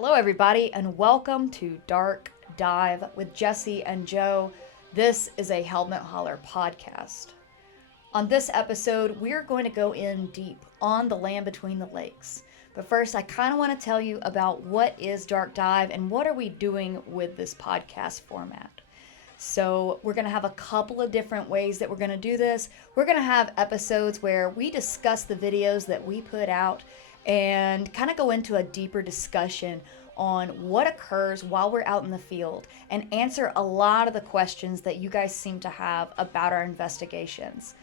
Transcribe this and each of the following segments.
Hello, everybody, and welcome to Dark Dive with Jessi and Joe. This is a Hellbent Holler podcast. On this episode, we're going to go in deep on the land between the lakes. But first, I kind of want to tell you about what is Dark Dive and what are we doing with this podcast format. So we're going to have a couple of different ways that we're going to do this. We're going to have episodes where we discuss the videos that we put out and kind of go into a deeper discussion on what occurs while we're out in the field and answer a lot of the questions that you guys seem to have about our investigations.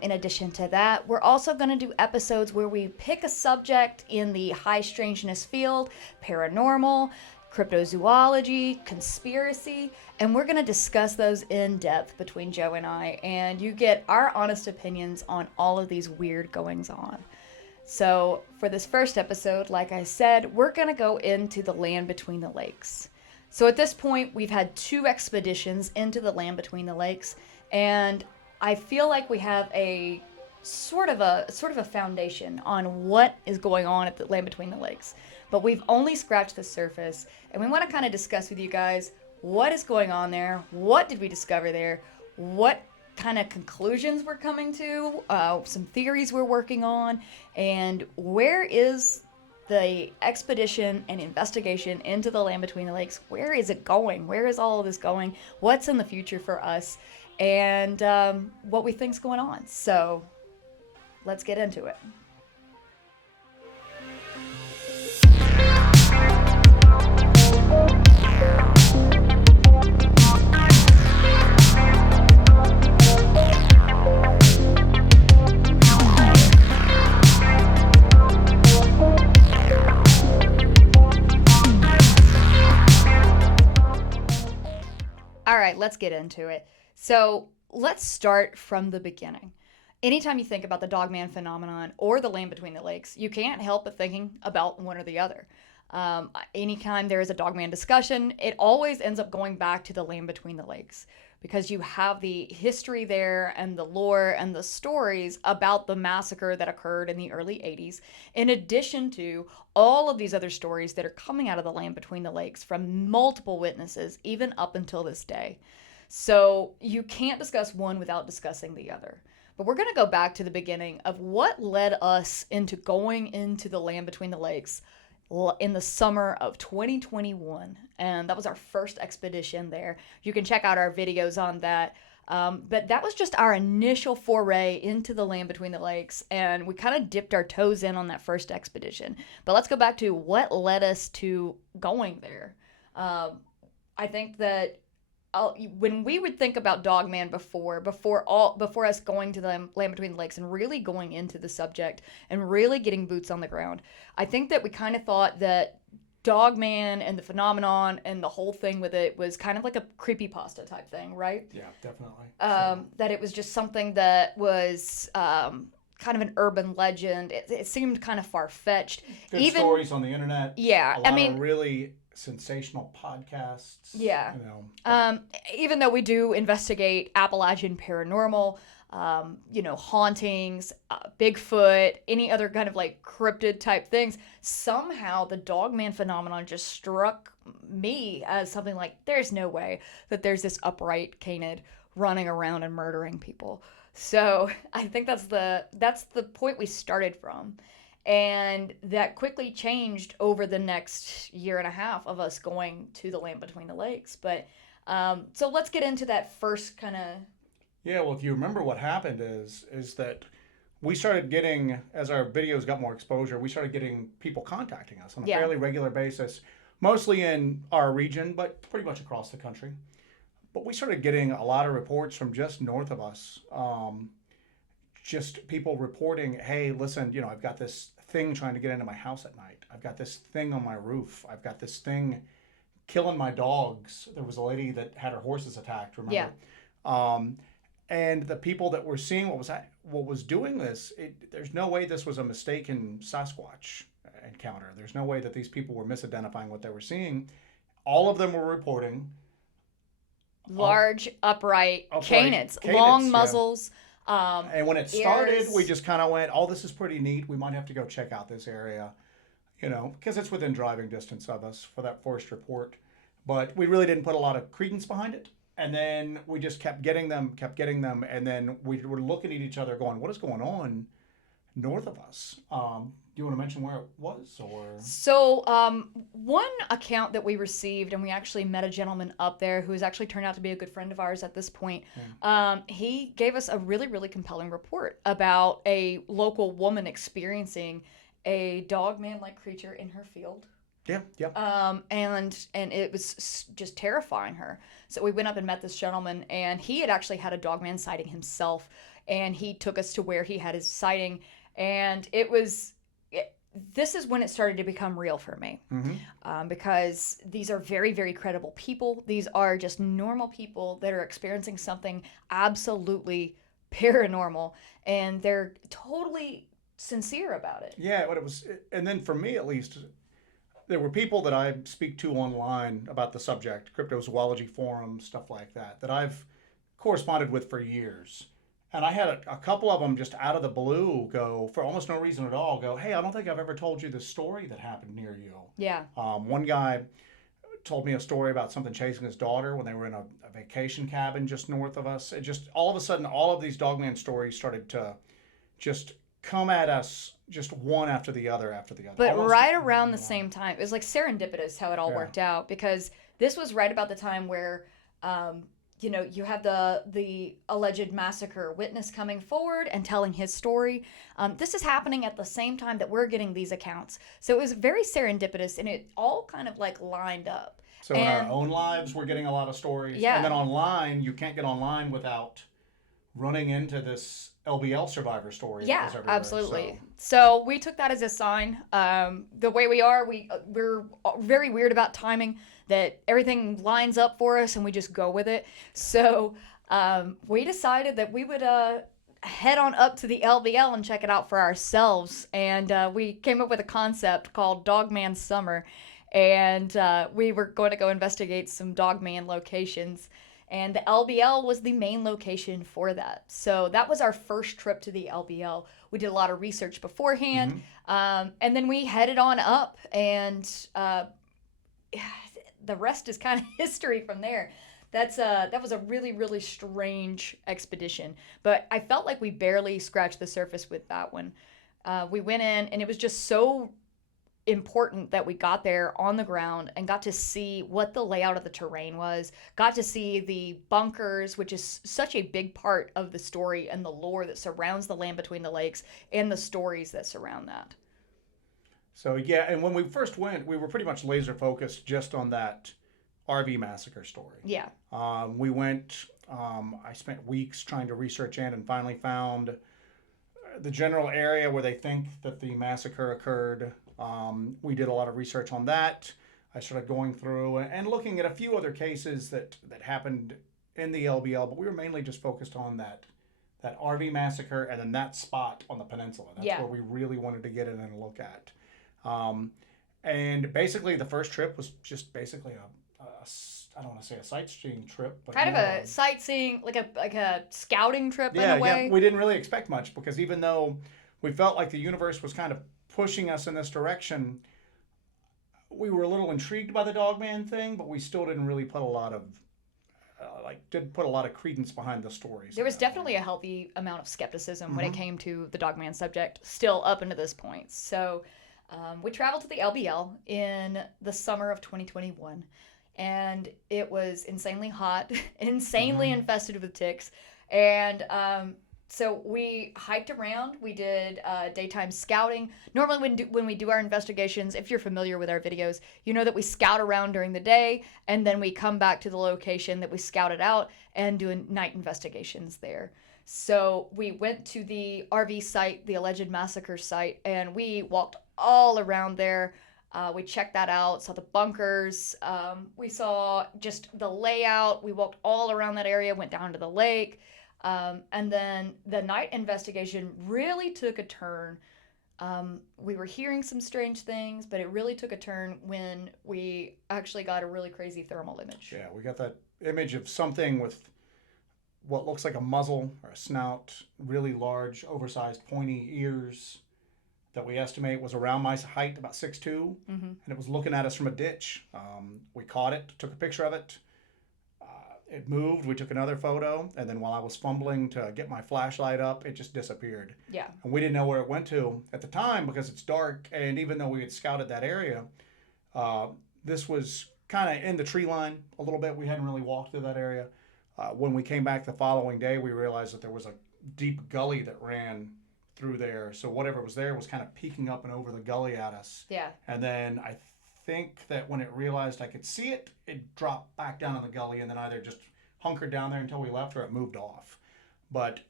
In addition to that, we're also going to do episodes where we pick a subject in the high strangeness field, paranormal, cryptozoology, conspiracy, and we're going to discuss those in depth between Joe and I, and you get our honest opinions on all of these weird goings on. So for this first episode, like I said, we're going to go into the land between the lakes. So at this point, we've had 2 expeditions into the land between the lakes, and I feel like we have a sort of a foundation on what is going on at the land between the lakes. But we've only scratched the surface, and we want to kind of discuss with you guys what is going on there, what did we discover there, what kind of conclusions we're coming to, some theories we're working on, and where is the expedition and investigation into the land between the lakes, where is it going, where is all of this going, what's in the future for us, and what we think's going on. So let's get into it. All right, let's get into it. So let's start from the beginning. Anytime you think about the Dogman phenomenon or the land between the lakes, you can't help but thinking about one or the other. Anytime there is a Dogman discussion, it always ends up going back to the land between the lakes because you have the history there and the lore and the stories about the massacre that occurred in the early 80s, in addition to all of these other stories that are coming out of the land between the lakes from multiple witnesses, even up until this day. So you can't discuss one without discussing the other. But we're going to go back to the beginning of what led us into going into the land between the lakes in the summer of 2021. And that was our first expedition there. You can check out our videos on that. But that was just our initial foray into the land between the lakes. And we kind of dipped our toes in on that first expedition. But let's go back to what led us to going there. I think that when we would think about Dogman before us going to the land between the lakes and really going into the subject and really getting boots on the ground, I think that we kind of thought that Dogman and the phenomenon and the whole thing with it was kind of like a creepypasta type thing, right? Yeah, definitely. That it was just something that was kind of an urban legend. It seemed kind of far-fetched. Good stories on the internet. Yeah, a lot of really sensational podcasts. Yeah. Even though we do investigate Appalachian paranormal, hauntings, Bigfoot, any other kind of like cryptid type things, somehow the Dogman phenomenon just struck me as something like, there's no way that there's this upright canid running around and murdering people. So I think that's the point we started from. And that quickly changed over the next year and a half of us going to the land between the lakes. But so let's get into that first kind of... Yeah, well, if you remember what happened is that we started getting, as our videos got more exposure, we started getting people contacting us on a fairly regular basis, mostly in our region, but pretty much across the country. But we started getting a lot of reports from just north of us. Just people reporting, hey, listen, I've got this thing trying to get into my house at night. I've got this thing on my roof. I've got this thing killing my dogs. There was a lady that had her horses attacked, remember? Yeah. And the people that were seeing what was doing this, there's no way this was a mistaken Sasquatch encounter. There's no way that these people were misidentifying what they were seeing. All of them were reporting large, upright canids, long muzzles. And when it started, we just kind of went, oh, this is pretty neat. We might have to go check out this area. because it's within driving distance of us for that forced report. But we really didn't put a lot of credence behind it. And then we just kept getting them. And then we were looking at each other going, what is going on north of us? Do you want to mention where it was? So one account that we received, and we actually met a gentleman up there who has actually turned out to be a good friend of ours at this point. He gave us a really, really compelling report about a local woman experiencing a dogman-like creature in her field. Yeah. And it was just terrifying her. So we went up and met this gentleman, and he had actually had a dogman sighting himself, and he took us to where he had his sighting, and this is when it started to become real for me. Because these are very, very credible people. These are just normal people that are experiencing something absolutely paranormal, and they're totally sincere about it. Yeah, but and then for me at least, there were people that I speak to online about the subject, cryptozoology forums, stuff like that I've corresponded with for years. And I had a couple of them just out of the blue go, for almost no reason at all, go, hey, I don't think I've ever told you this story that happened near you. Yeah. One guy told me a story about something chasing his daughter when they were in a vacation cabin just north of us. It just, all of a sudden, all of these dogman stories started to just come at us just one after the other. But right around the same time, it was like serendipitous how it all worked out, because this was right about the time where you have the alleged massacre witness coming forward and telling his story. This is happening at the same time that we're getting these accounts, so it was very serendipitous, and it all kind of like lined up. So in our own lives, we're getting a lot of stories, and then online, you can't get online without running into this LBL survivor story. Yeah, absolutely. So we took that as a sign. The way we are, we're very weird about timing, that everything lines up for us and we just go with it. So we decided that we would head on up to the LBL and check it out for ourselves. And we came up with a concept called Dogman Summer. And we were going to go investigate some Dogman locations. And the LBL was the main location for that. So that was our first trip to the LBL. We did a lot of research beforehand. And then we headed on up, and the rest is kind of history from there. That was a really, really strange expedition. But I felt like we barely scratched the surface with that one. We went in, and it was just so important that we got there on the ground and got to see what the layout of the terrain was, got to see the bunkers, which is such a big part of the story and the lore that surrounds the land between the lakes and the stories that surround that. So yeah, and when we first went, we were pretty much laser focused just on that RV massacre story. Yeah. We went, I spent weeks trying to research in and finally found the general area where they think that the massacre occurred. We did a lot of research on that. I started going through and looking at a few other cases that happened in the LBL, but we were mainly just focused on that RV massacre and then that spot on the peninsula. That's where we really wanted to get in and look at. And basically the first trip was just basically I don't want to say a sightseeing trip, but kind of a sightseeing, like a scouting trip in a way. Yeah, we didn't really expect much, because even though we felt like the universe was kind of pushing us in this direction, we were a little intrigued by the Dogman thing, but we still didn't really put a lot of credence behind the stories. There was definitely a healthy amount of skepticism when it came to the Dogman subject, still up until this point. So we traveled to the LBL in the summer of 2021, and it was insanely hot, insanely infested with ticks, and so we hiked around. We did daytime scouting. Normally when we do our investigations, if you're familiar with our videos, you know that we scout around during the day, and then we come back to the location that we scouted out and do night investigations there. So we went to the RV site, the alleged massacre site, and we walked all around there. We checked that out, saw the bunkers. We saw just the layout. We walked all around that area, went down to the lake. And then the night investigation really took a turn. We were hearing some strange things, but it really took a turn when we actually got a really crazy thermal image. Yeah, we got that image of something with what looks like a muzzle or a snout, really large, oversized, pointy ears, that we estimate was around my height, about 6'2", and it was looking at us from a ditch. We caught it, took a picture of it. It moved. We took another photo, and then while I was fumbling to get my flashlight up, it just disappeared. Yeah. And we didn't know where it went to at the time because it's dark, and even though we had scouted that area, this was kind of in the tree line a little bit. We hadn't really walked through that area. When we came back the following day, we realized that there was a deep gully that ran through there. So whatever was there was kind of peeking up and over the gully at us. Yeah. And then I think that when it realized I could see it, it dropped back down in the gully and then either just hunkered down there until we left or it moved off. But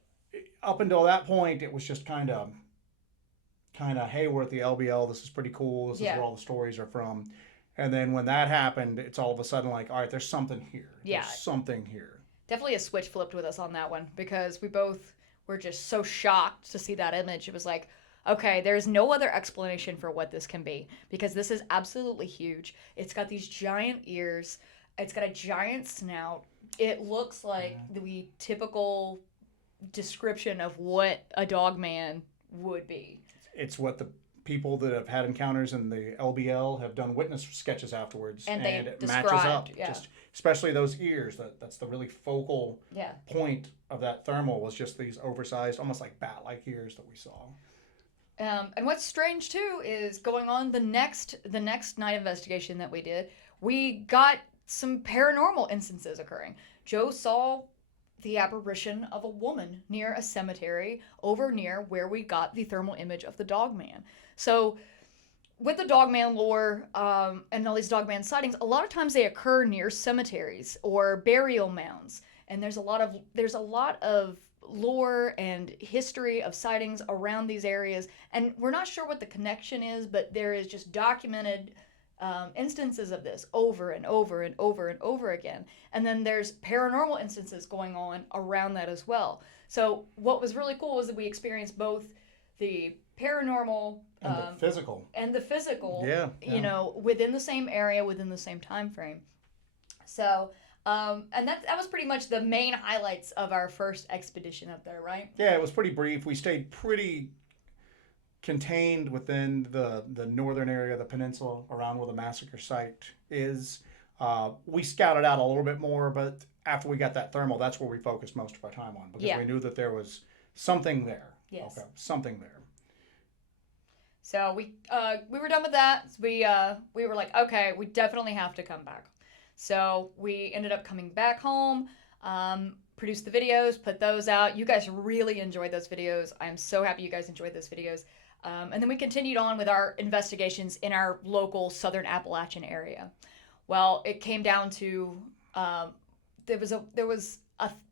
up until that point, it was just kind of, hey, we're at the LBL. This is pretty cool. This is where all the stories are from. And then when that happened, it's all of a sudden like, all right, there's something here. Yeah. There's something here. Definitely a switch flipped with us on that one because we both were just so shocked to see that image. It was like, okay, there's no other explanation for what this can be because this is absolutely huge. It's got these giant ears. It's got a giant snout. It looks like the typical description of what a dogman would be. It's what the people that have had encounters in the LBL have done witness sketches afterwards. And it described, matches up. Yeah. Just, especially those ears. That's the really focal point of that thermal was just these oversized, almost like bat-like ears that we saw. And what's strange too is going on the next night investigation that we did, we got some paranormal instances occurring. Joe saw the apparition of a woman near a cemetery over near where we got the thermal image of the Dogman. So with the Dogman lore and all these Dogman sightings, a lot of times they occur near cemeteries or burial mounds. And there's a lot of lore and history of sightings around these areas, and we're not sure what the connection is, but there is just documented instances of this over and over and over and over again. And then there's paranormal instances going on around that as well. So what was really cool was that we experienced both the paranormal and the physical, you know, within the same area, within the same time frame. So and that was pretty much the main highlights of our first expedition up there, right? Yeah, it was pretty brief. We stayed pretty contained within the northern area of the peninsula around where the massacre site is. We scouted out a little bit more, but after we got that thermal, that's where we focused most of our time on because we knew that there was something there. Yes. Okay, something there. So we were done with that. We were like, okay, we definitely have to come back. So we ended up coming back home, produced the videos, put those out. You guys really enjoyed those videos. I'm so happy you guys enjoyed those videos. And then we continued on with our investigations in our local southern Appalachian area. Well, it came down to there was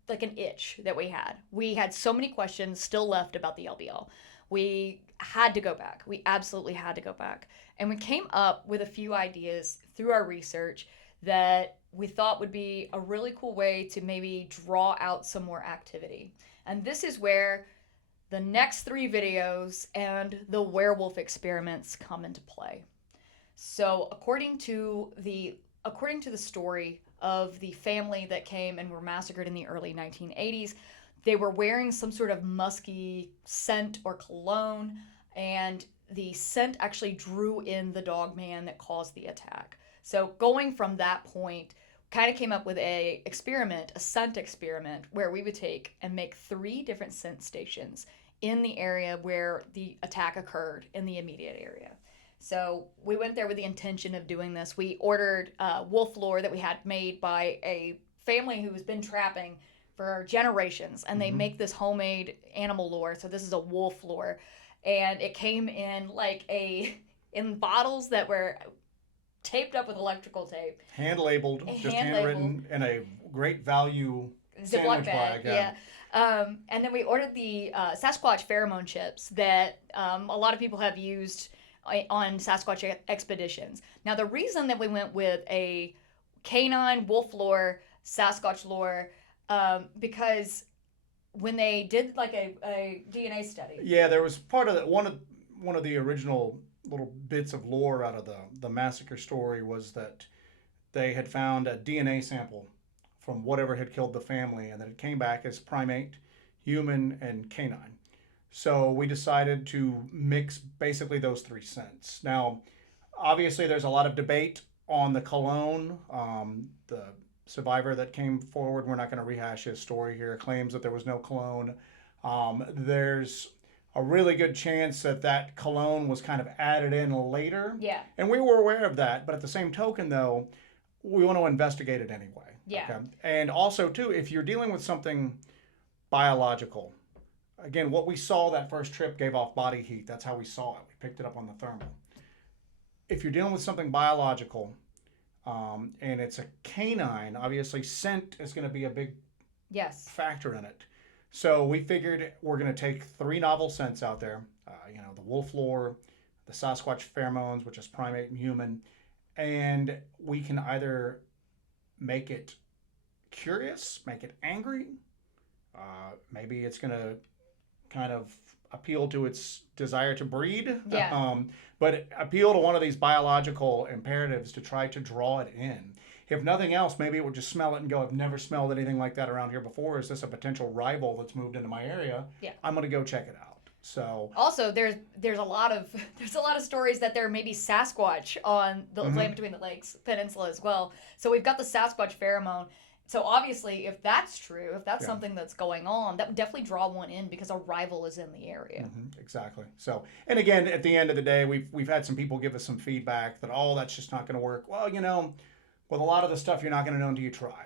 like an itch that we had. We had so many questions still left about the LBL. We had to go back. We absolutely had to go back. And we came up with a few ideas through our research that we thought would be a really cool way to maybe draw out some more activity. And this is where the next 3 videos and the werewolf experiments come into play. So according to the story of the family that came and were massacred in the early 1980s, they were wearing some sort of musky scent or cologne, and the scent actually drew in the Dogman that caused the attack. So going from that point, kind of came up with a scent experiment, where we would take and make 3 different scent stations in the area where the attack occurred in the immediate area. So we went there with the intention of doing this. We ordered wolf lore that we had made by a family who has been trapping for generations, and they make this homemade animal lore. So this is a wolf lore, and it came in in bottles that were taped up with electrical tape. Hand labeled, just handwritten in a great value Ziploc bag. Yeah. And then we ordered the Sasquatch pheromone chips that a lot of people have used on Sasquatch expeditions. Now, the reason that we went with a canine wolf lore, Sasquatch lore, because when they did like a DNA study. Yeah, there was part of that. One of the original little bits of lore out of the massacre story was that they had found a DNA sample from whatever had killed the family, and that it came back as primate, human, and canine. So we decided to mix basically those three scents. Now, obviously, there's a lot of debate on the cologne. The survivor that came forward, we're not going to rehash his story here, claims that there was no cologne. There's a really good chance that that cologne was kind of added in later. Yeah. And we were aware of that. But at the same token, though, we want to investigate it anyway. Yeah. Okay? And also, too, if you're dealing with something biological, again, what we saw that first trip gave off body heat. That's how we saw it. We picked it up on the thermal. If you're dealing with something biological, and it's a canine, obviously scent is going to be a big factor in it. So we figured we're going to take 3 novel scents out there. The wolf lore, the Sasquatch pheromones, which is primate and human, and we can either make it curious, make it angry. Maybe it's going to kind of appeal to its desire to breed. Yeah. But appeal to one of these biological imperatives to try to draw it in. If nothing else, maybe it would just smell it and go, I've never smelled anything like that around here before. Is this a potential rival that's moved into my area? Yeah. I'm going to go check it out. So also there's a lot of stories that there may be Sasquatch on the Land Between the Lakes Peninsula as well. So we've got the Sasquatch pheromone. So obviously, if that's true, if that's something that's going on, that would definitely draw one in because a rival is in the area. Exactly. So, and again, at the end of the day, we've had some people give us some feedback that, oh, that's just not going to work. Well, with a lot of the stuff, you're not going to know until you try.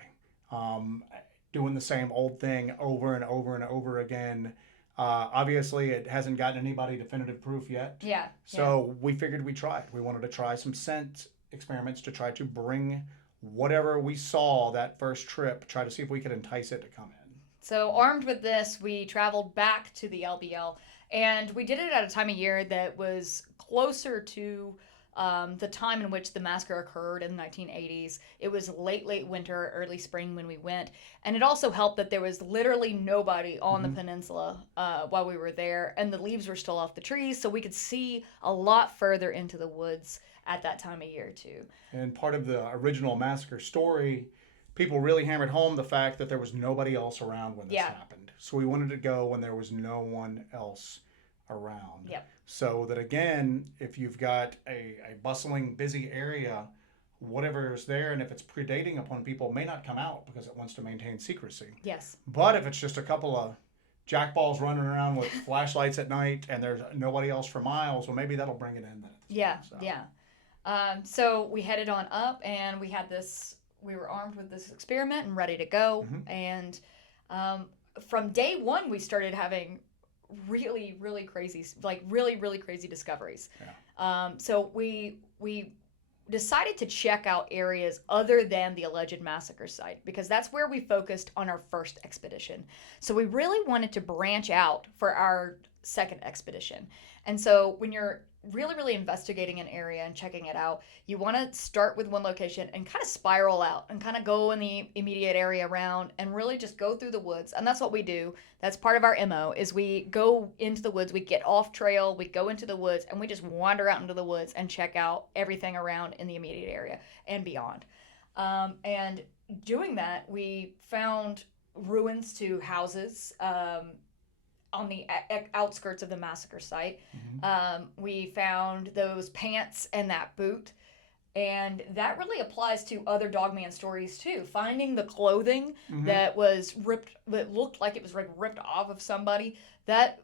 Doing the same old thing over and over and over again. Obviously, it hasn't gotten anybody definitive proof yet. Yeah. So we figured we'd try it. We wanted to try some scent experiments to try to bring whatever we saw that first trip, try to see if we could entice it to come in. So armed with this, we traveled back to the LBL, and we did it at a time of year that was closer to the time in which the massacre occurred in the 1980s. It was late winter, early spring when we went, and it also helped that there was literally nobody on the peninsula while we were there, and the leaves were still off the trees, so we could see a lot further into the woods at that time of year too. And part of the original massacre story, people really hammered home the fact that there was nobody else around when this happened. So we wanted to go when there was no one else around. Yep. So that again, if you've got a bustling, busy area, whatever is there, and if it's predating upon people, may not come out because it wants to maintain secrecy. Yes. But if it's just a couple of jackballs running around with flashlights at night and there's nobody else for miles, well, maybe that'll bring it in then. Yeah. So we headed on up, and we were armed with this experiment and ready to go. And from day one, we started having really, really crazy, really crazy discoveries. So we decided to check out areas other than the alleged massacre site, because that's where we focused on our first expedition. So we really wanted to branch out for our second expedition. And so when you're really investigating an area and checking it out, you want to start with one location and kind of spiral out and kind of go in the immediate area around and really just go through the woods. And that's what we do. That's part of our MO, is we go into the woods, we get off trail, we go into the woods, and we just wander out into the woods and check out everything around in the immediate area and beyond. And doing that, we found ruins to houses on the outskirts of the massacre site. We found those pants and that boot. And that really applies to other Dogman stories too. Finding the clothing that was ripped, that looked like it was ripped off of somebody, that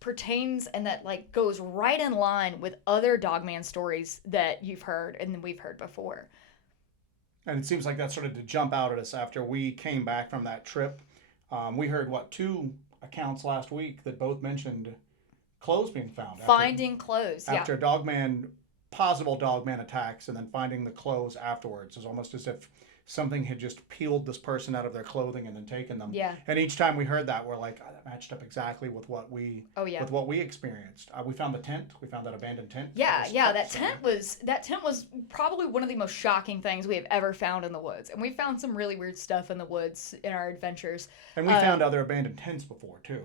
pertains and that goes right in line with other Dogman stories that you've heard and that we've heard before. And it seems like that started to jump out at us after we came back from that trip. We heard 2 accounts last week that both mentioned clothes being found. Finding clothes, after possible Dogman attacks, and then finding the clothes afterwards. It's almost as if something had just peeled this person out of their clothing and then taken them. Yeah. And each time we heard that, we're like, that matched up exactly with what we experienced. We found the tent. We found that abandoned tent. Yeah. That tent was probably one of the most shocking things we have ever found in the woods. And we found some really weird stuff in the woods in our adventures. And we found other abandoned tents before too.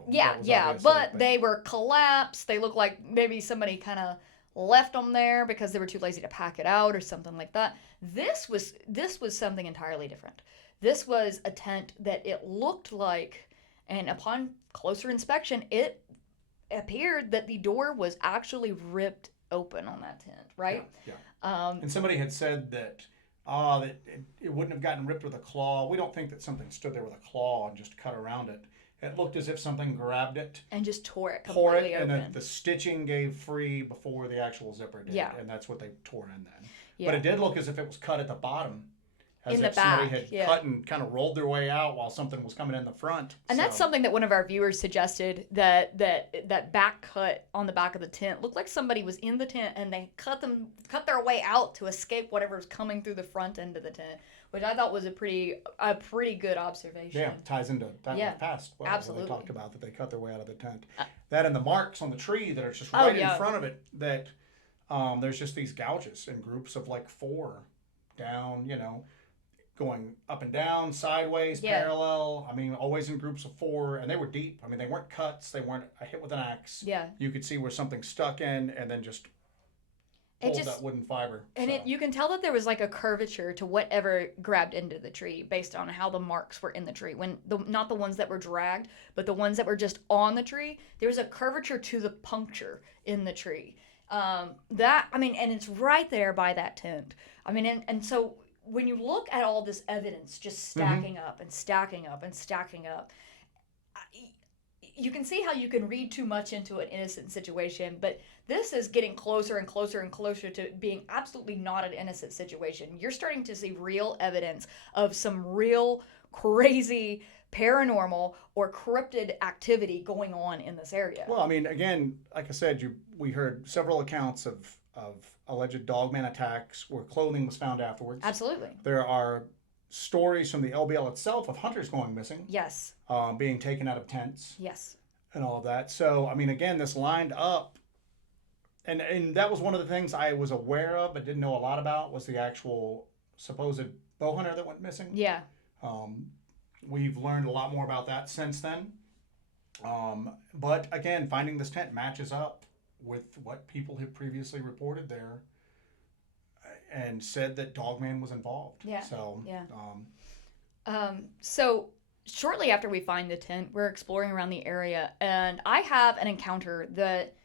But they were collapsed. They looked like maybe somebody kind of left them there because they were too lazy to pack it out or something like that. This was something entirely different. This was a tent that it looked like, and upon closer inspection, it appeared that the door was actually ripped open on that tent, right? Yeah. And somebody had said that it wouldn't have gotten ripped with a claw. We don't think that something stood there with a claw and just cut around it. It looked as if something grabbed it and just tore it completely open. And the stitching gave free before the actual zipper did. Yeah. And that's what they tore in then. Yeah. But it did look as if it was cut at the bottom. As in if the back, somebody had cut and kind of rolled their way out while something was coming in the front. And that's something that one of our viewers suggested, that back cut on the back of the tent looked like somebody was in the tent and they cut their way out to escape whatever was coming through the front end of the tent, which I thought was a pretty good observation. Yeah, ties into that past. Well, absolutely. They talked about that they cut their way out of the tent. That and the marks on the tree that are just right in front of it, that there's just these gouges in groups of like 4 down, going up and down, sideways, parallel. I mean, always in groups of 4, and they were deep. I mean, they weren't cuts. They weren't a hit with an axe. Yeah. You could see where something stuck in and then just pulled that wooden fiber. And you can tell that there was like a curvature to whatever grabbed into the tree based on how the marks were in the tree. Not the ones that were dragged, but the ones that were just on the tree. There was a curvature to the puncture in the tree. And it's right there by that tent. I mean, and so when you look at all this evidence just stacking up and stacking up and stacking up, you can see how you can read too much into an innocent situation, but this is getting closer and closer and closer to being absolutely not an innocent situation. You're starting to see real evidence of some real crazy paranormal or cryptid activity going on in this area. Well, I mean, again, like I said, we heard several accounts of alleged dogman attacks where clothing was found afterwards. Absolutely. There are stories from the LBL itself of hunters going missing. Yes. Being taken out of tents. Yes. And all of that. So, I mean, again, this lined up. And that was one of the things I was aware of but didn't know a lot about, was the actual supposed bow hunter that went missing. Yeah. We've learned a lot more about that since then. But again, finding this tent matches up with what people had previously reported there and said that Dogman was involved. Yeah. So, so shortly after we find the tent, we're exploring around the area, and I have an encounter that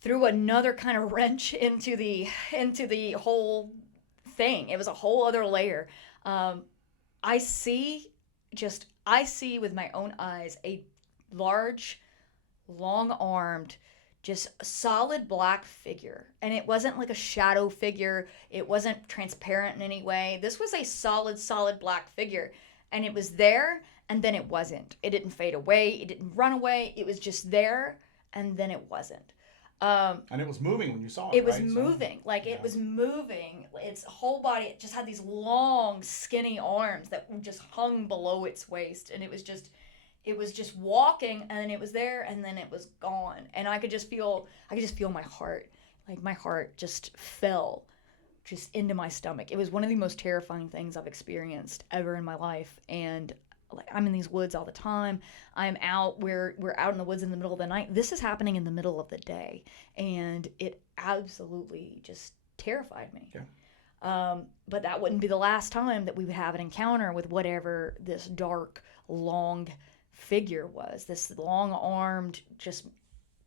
threw another kind of wrench into the whole thing. It was a whole other layer. I see with my own eyes a large, long-armed, just solid black figure. And it wasn't like a shadow figure. It wasn't transparent in any way. This was a solid black figure. And it was there, and then it wasn't. It didn't fade away. It didn't run away. It was just there, and then it wasn't. And it was moving when you saw it. It was moving. It was moving. Its whole body, it just had these long, skinny arms that just hung below its waist. And it was just walking, and then it was there, and then it was gone. And I could just feel my heart. Like my heart just fell just into my stomach. It was one of the most terrifying things I've experienced ever in my life. And I'm in these woods all the time. We're out in the woods in the middle of the night. This is happening in the middle of the day, and it absolutely just terrified me. Yeah. But that wouldn't be the last time that we would have an encounter with whatever this dark, long figure was. This long-armed, just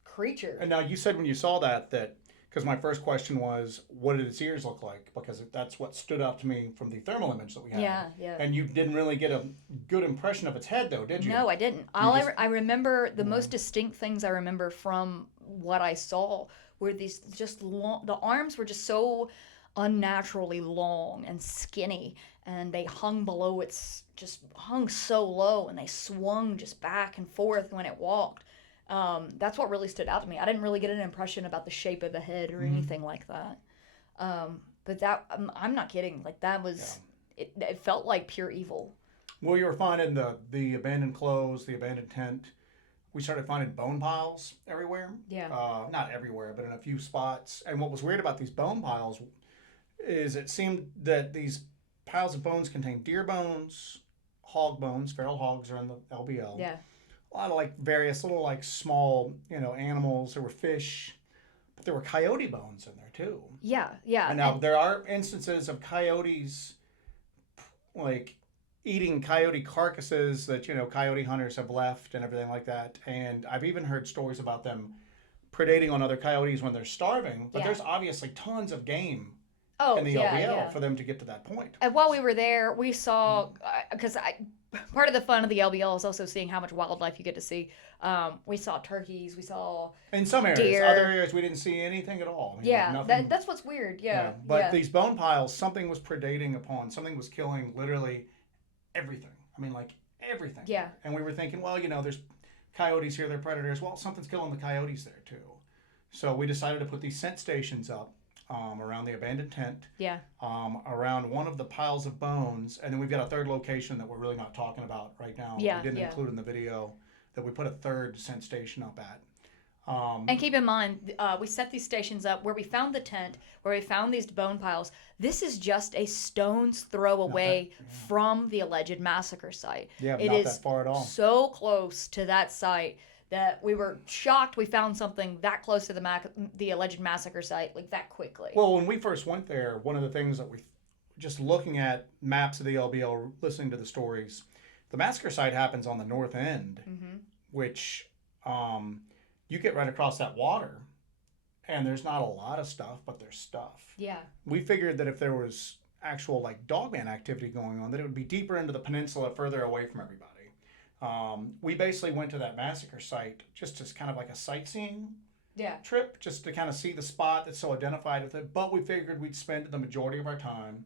creature. And now you said when you saw that, because my first question was, what did its ears look like? Because that's what stood out to me from the thermal image that we had. Yeah. And you didn't really get a good impression of its head, though, did you? No, I didn't. I remember the most distinct things I remember from what I saw were these just long, the arms were just so unnaturally long and skinny, and they hung below just hung so low, and they swung just back and forth when it walked. That's what really stood out to me. I didn't really get an impression about the shape of the head or anything like that. But that, I'm not kidding. Like that was, it felt like pure evil. Well, you were finding the abandoned clothes, the abandoned tent. We started finding bone piles everywhere. Yeah. Not everywhere, but in a few spots. And what was weird about these bone piles is it seemed that these piles of bones contained deer bones, hog bones. Feral hogs are in the LBL. Yeah. A lot of various little small animals. There were fish, but there were coyote bones in there too. Yeah. And now there are instances of coyotes eating coyote carcasses that, coyote hunters have left and everything like that. And I've even heard stories about them predating on other coyotes when they're starving. But there's obviously tons of game in the LBL for them to get to that point. And while we were there, we saw, because part of the fun of the LBL is also seeing how much wildlife you get to see. We saw turkeys, we saw in some areas, deer. Other areas we didn't see anything at all. That's what's weird. But these bone piles, something was predating upon, something was killing literally everything. I mean, like everything. Yeah. And we were thinking, well, there's coyotes here, they're predators. Well, something's killing the coyotes there too. So we decided to put these scent stations up. Around the abandoned tent, around one of the piles of bones, and then we've got a third location that we're really not talking about right now. We didn't include in the video that we put a third scent station up at. And keep in mind, we set these stations up where we found the tent, where we found these bone piles. This is just a stone's throw away from the alleged massacre site. Yeah, not that far at all. So close to that site that we were shocked we found something that close to the alleged massacre site like that quickly. Well, when we first went there, one of the things that we just looking at maps of the LBL, listening to the stories, the massacre site happens on the north end, which you get right across that water, and there's not a lot of stuff, but there's stuff. Yeah. We figured that if there was actual like Dogman activity going on, that it would be deeper into the peninsula, further away from everybody. We basically went to that massacre site just as kind of like a sightseeing trip, just to kind of see the spot that's so identified with it. But we figured we'd spend the majority of our time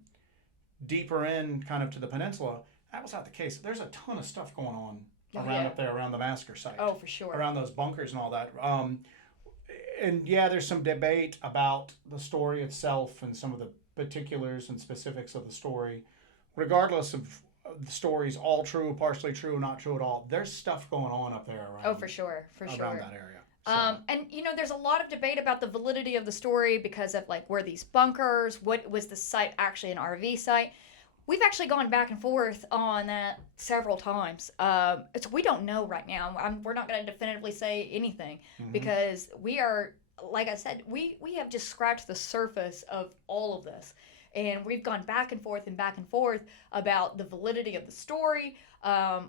deeper in kind of to the peninsula. That was not the case. There's a ton of stuff going on up there around the massacre site. Oh, for sure. Around those bunkers and all that. And there's some debate about the story itself and some of the particulars and specifics of the story. Regardless of the story's all true, partially true, not true at all, there's stuff going on up there around. Oh, for sure. Around that area. So. And there's a lot of debate about the validity of the story because of like were these bunkers, what was the site actually an RV site? We've actually gone back and forth on that several times. We don't know right now. We're not going to definitively say anything because we are, like I said, we have just scratched the surface of all of this. And we've gone back and forth about the validity of the story.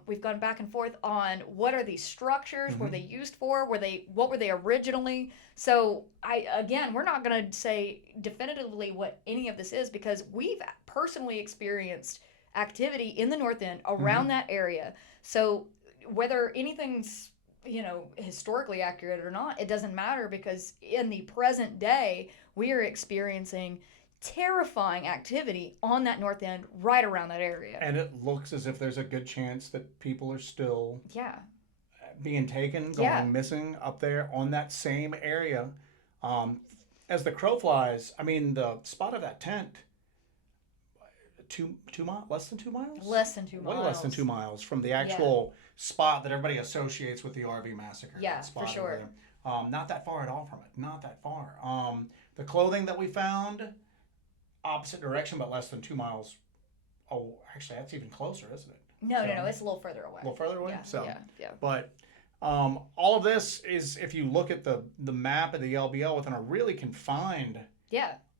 We've gone back and forth on what are these structures? Were they used for? What were they originally? So we're not going to say definitively what any of this is because we've personally experienced activity in the North End around that area. So whether anything's historically accurate or not, it doesn't matter because in the present day we are experiencing terrifying activity on that north end right around that area. And it looks as if there's a good chance that people are still being taken, going missing up there on that same area. As the crow flies, I mean, the spot of that tent, 2 miles, less than 2 miles? Less than 2 miles. Way less than 2 miles from the actual spot that everybody associates with the RV massacre. Yeah, for sure. Not that far at all from it. Not that far. The clothing that we found, opposite direction, but less than 2 miles. Oh, actually, that's even closer, isn't it? No, it's a little further away. A little further away? Yeah. But all of this is, if you look at the map of the LBL, within a really confined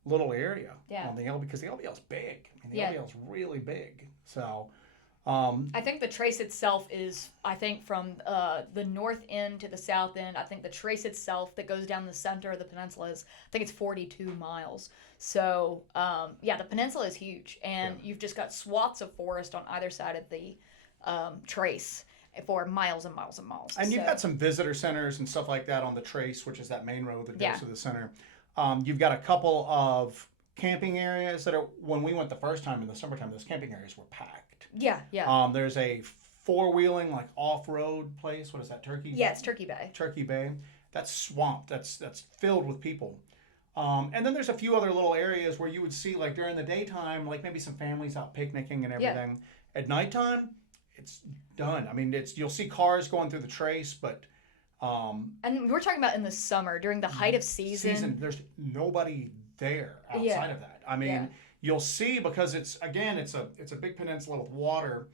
little area on the LBL, because the LBL is big. I mean, the LBL is really big. So I think the trace itself is, from the north end to the south end, I think the trace itself that goes down the center of the peninsula is, I think it's 42 miles. So, the peninsula is huge, and you've just got swaths of forest on either side of the trace for miles and miles and miles. And you've got some visitor centers and stuff like that on the trace, which is that main road that goes to the center. You've got a couple of camping areas that are, when we went the first time in the summertime, those camping areas were packed. Yeah. There's a four-wheeling, like off-road place. What is that? Turkey? Yeah, it's Turkey Bay. Turkey Bay. That's swamped. That's filled with people. And then there's a few other little areas where you would see, like during the daytime, like maybe some families out picnicking and everything. Yeah. At nighttime, it's done. I mean, you'll see cars going through the trace, but and we're talking about in the summer during the height of season. There's nobody there outside of that. I mean, you'll see, because it's a big peninsula with water.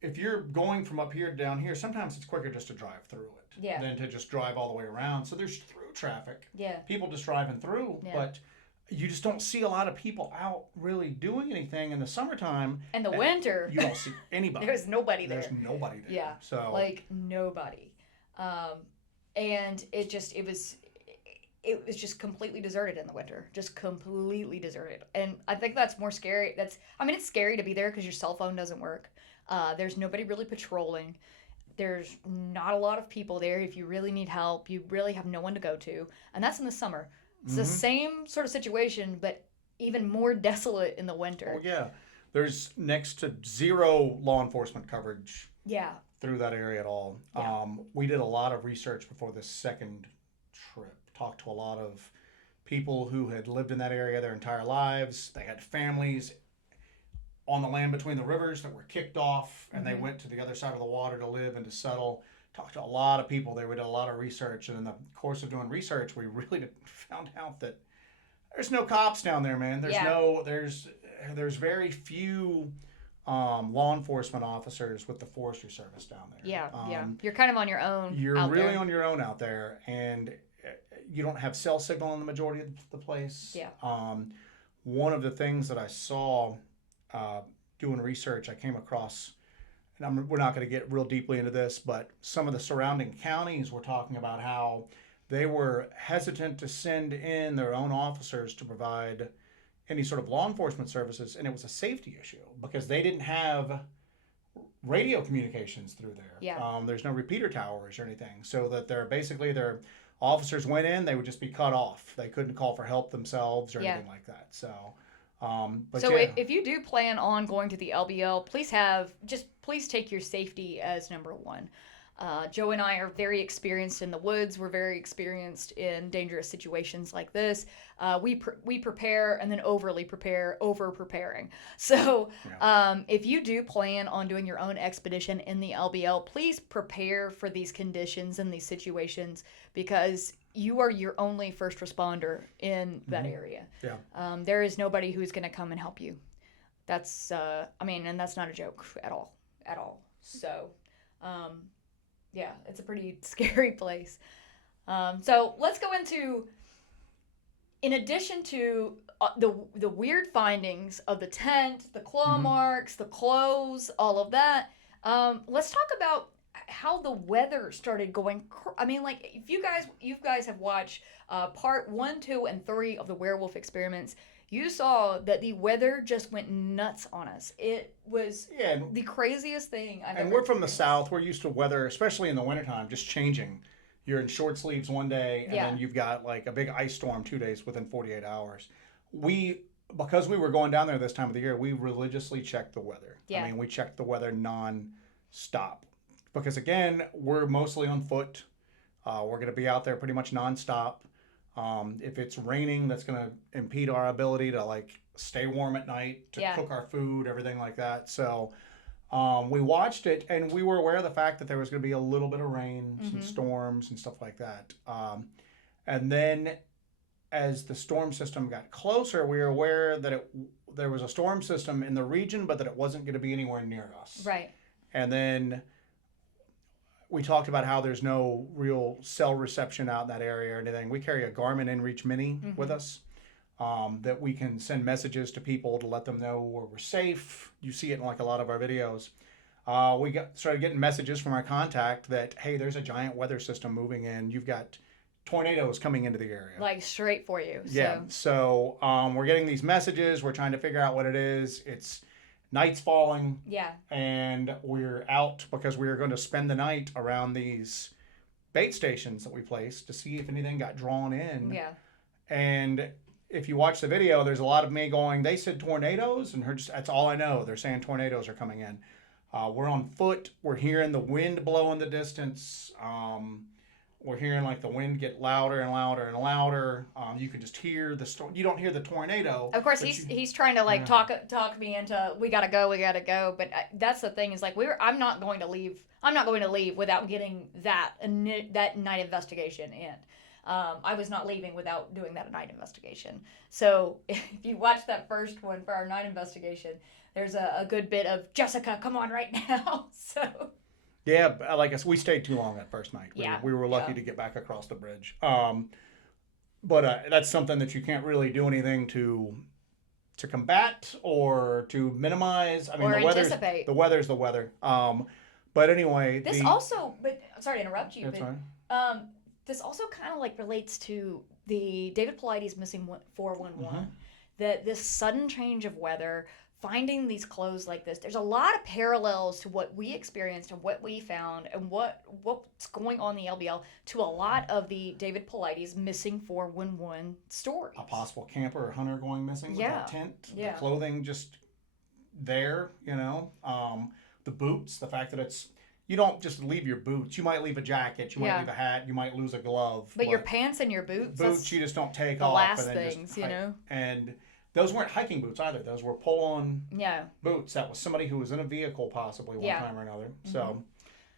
If you're going from up here to down here, sometimes it's quicker just to drive through it than to just drive all the way around. So there's through traffic. Yeah. People just driving through, but you just don't see a lot of people out really doing anything in the summertime. In the winter, you don't see anybody. There's nobody there. There's nobody there. Yeah. So like nobody. And it was just completely deserted in the winter. Just completely deserted. And I think that's more scary. It's scary to be there because your cell phone doesn't work. There's nobody really patrolling. There's not a lot of people there. If you really need help, you really have no one to go to. And that's in the summer. It's the same sort of situation, but even more desolate in the winter. Oh, yeah. There's next to zero law enforcement coverage through that area at all. Yeah. We did a lot of research before this second trip. Talked to a lot of people who had lived in that area their entire lives. They had families on the land between the rivers that were kicked off, and they went to the other side of the water to live and to settle. Talked to a lot of people there. We did a lot of research, and in the course of doing research, we really found out that there's no cops down there, man. There's very few law enforcement officers with the Forestry Service down there. Yeah. You're kind of on your own. You're really on your own out there, and you don't have cell signal in the majority of the place. Yeah. One of the things that I saw doing research, I came across, and we're not going to get real deeply into this, but some of the surrounding counties were talking about how they were hesitant to send in their own officers to provide any sort of law enforcement services, and it was a safety issue because they didn't have radio communications through there. Yeah. There's no repeater towers or anything, so that their officers went in, they would just be cut off. They couldn't call for help themselves or anything like that. So, if you do plan on going to the LBL, please take your safety as number one. Joe and I are very experienced in the woods. We're very experienced in dangerous situations like this. We prepare and then overly prepare, over preparing. So if you do plan on doing your own expedition in the LBL, please prepare for these conditions and these situations because you are your only first responder in that area. Yeah. There is nobody who's going to come and help you. That's, and that's not a joke at all. So, yeah, it's a pretty scary place. So let's go into, in addition to the weird findings of the tent, the claw marks, the clothes, all of that, let's talk about how the weather started going. If you guys have watched part 1, 2, and 3 of the werewolf experiments, you saw that the weather just went nuts on us. It was the craziest thing I've ever And we're from the experienced. South. We're used to weather, especially in the wintertime, just changing. You're in short sleeves one day, and then you've got like a big ice storm 2 days within 48 hours. Because we were going down there this time of the year, we religiously checked the weather. Yeah. We checked the weather non-stop. Because again, we're mostly on foot. We're going to be out there pretty much non-stop. If it's raining, that's going to impede our ability to stay warm at night, to cook our food, everything like that. So we watched it, and we were aware of the fact that there was going to be a little bit of rain, some storms and stuff like that. And then as the storm system got closer, we were aware that there was a storm system in the region, but that it wasn't going to be anywhere near us. Right. And then we talked about how there's no real cell reception out in that area or anything. We carry a Garmin InReach Mini with us that we can send messages to people to let them know where we're safe. You see it in a lot of our videos. We started getting messages from our contact that, hey, there's a giant weather system moving in. You've got tornadoes coming into the area. Straight for you. Yeah. So we're getting these messages. We're trying to figure out what it is. It's night's falling. Yeah. And we're out because we were going to spend the night around these bait stations that we placed to see if anything got drawn in. Yeah. And if you watch the video, there's a lot of me going, they said tornadoes, and that's all I know. They're saying tornadoes are coming in. We're on foot. We're hearing the wind blow in the distance. We're hearing the wind get louder and louder and louder. You can just hear the storm. You don't hear the tornado. Of course, he's trying to talk me into we gotta go. But that's the thing is I'm not going to leave. I'm not going to leave without getting that night investigation in. I was not leaving without doing that night investigation. So if you watch that first one for our night investigation, there's a good bit of Jessica, come on right now. So. Yeah, we stayed too long that first night. We were lucky to get back across the bridge. but that's something that you can't really do anything to combat or to minimize. I mean, or the anticipate. weather's the weather. But anyway, this also, but sorry to interrupt you, that's but fine. this also kind of like relates to the David Paulides missing 411. Mm-hmm. That this sudden change of weather, finding these clothes like this, there's a lot of parallels to what we experienced and what we found and what's going on in the LBL to a lot of the David Paulides missing 411 stories. A possible camper or hunter going missing with Yeah. that tent, Yeah. the clothing just there, you know, the boots, the fact that you don't just leave your boots. You might leave a jacket, you might leave a hat, you might lose a glove. But your pants and your boots, you just don't take the off. last and then things, just you know. And those weren't hiking boots either. Those were pull-on Yeah. boots. That was somebody who was in a vehicle possibly one time or another. Mm-hmm. So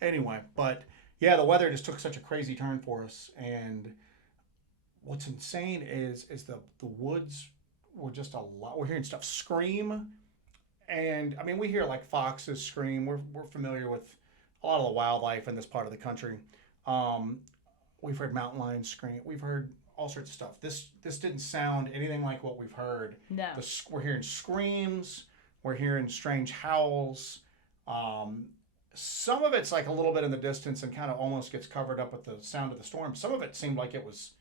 anyway, but yeah, the weather just took such a crazy turn for us. And what's insane is the woods were just a lot. We're hearing stuff scream. And I mean, we hear like foxes scream. We're familiar with a lot of the wildlife in this part of the country. We've heard mountain lions scream. We've heard all sorts of stuff. This didn't sound anything like what we've heard. No. We're hearing screams. We're hearing strange howls. Some of it's like a little bit in the distance and kind of almost gets covered up with the sound of the storm. Some of it seemed like it was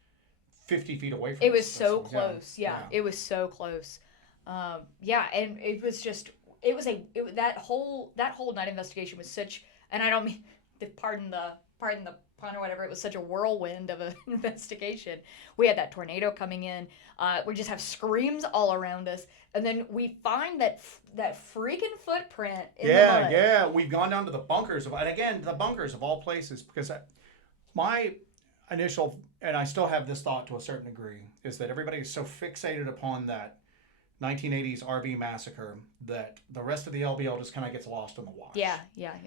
50 feet away from us. It was so close. Yeah. It was so close. And it was just that whole night investigation was such, and I don't mean pardon the pun or whatever, it was such a whirlwind of an investigation. We had that tornado coming in. We just have screams all around us, and then we find that freaking footprint in the mud. Yeah, we've gone down to the bunkers and again, the bunkers of all places, because my initial, and I still have this thought to a certain degree, is that everybody is so fixated upon that 1980s RV massacre that the rest of the LBL just kind of gets lost in the wash. Yeah.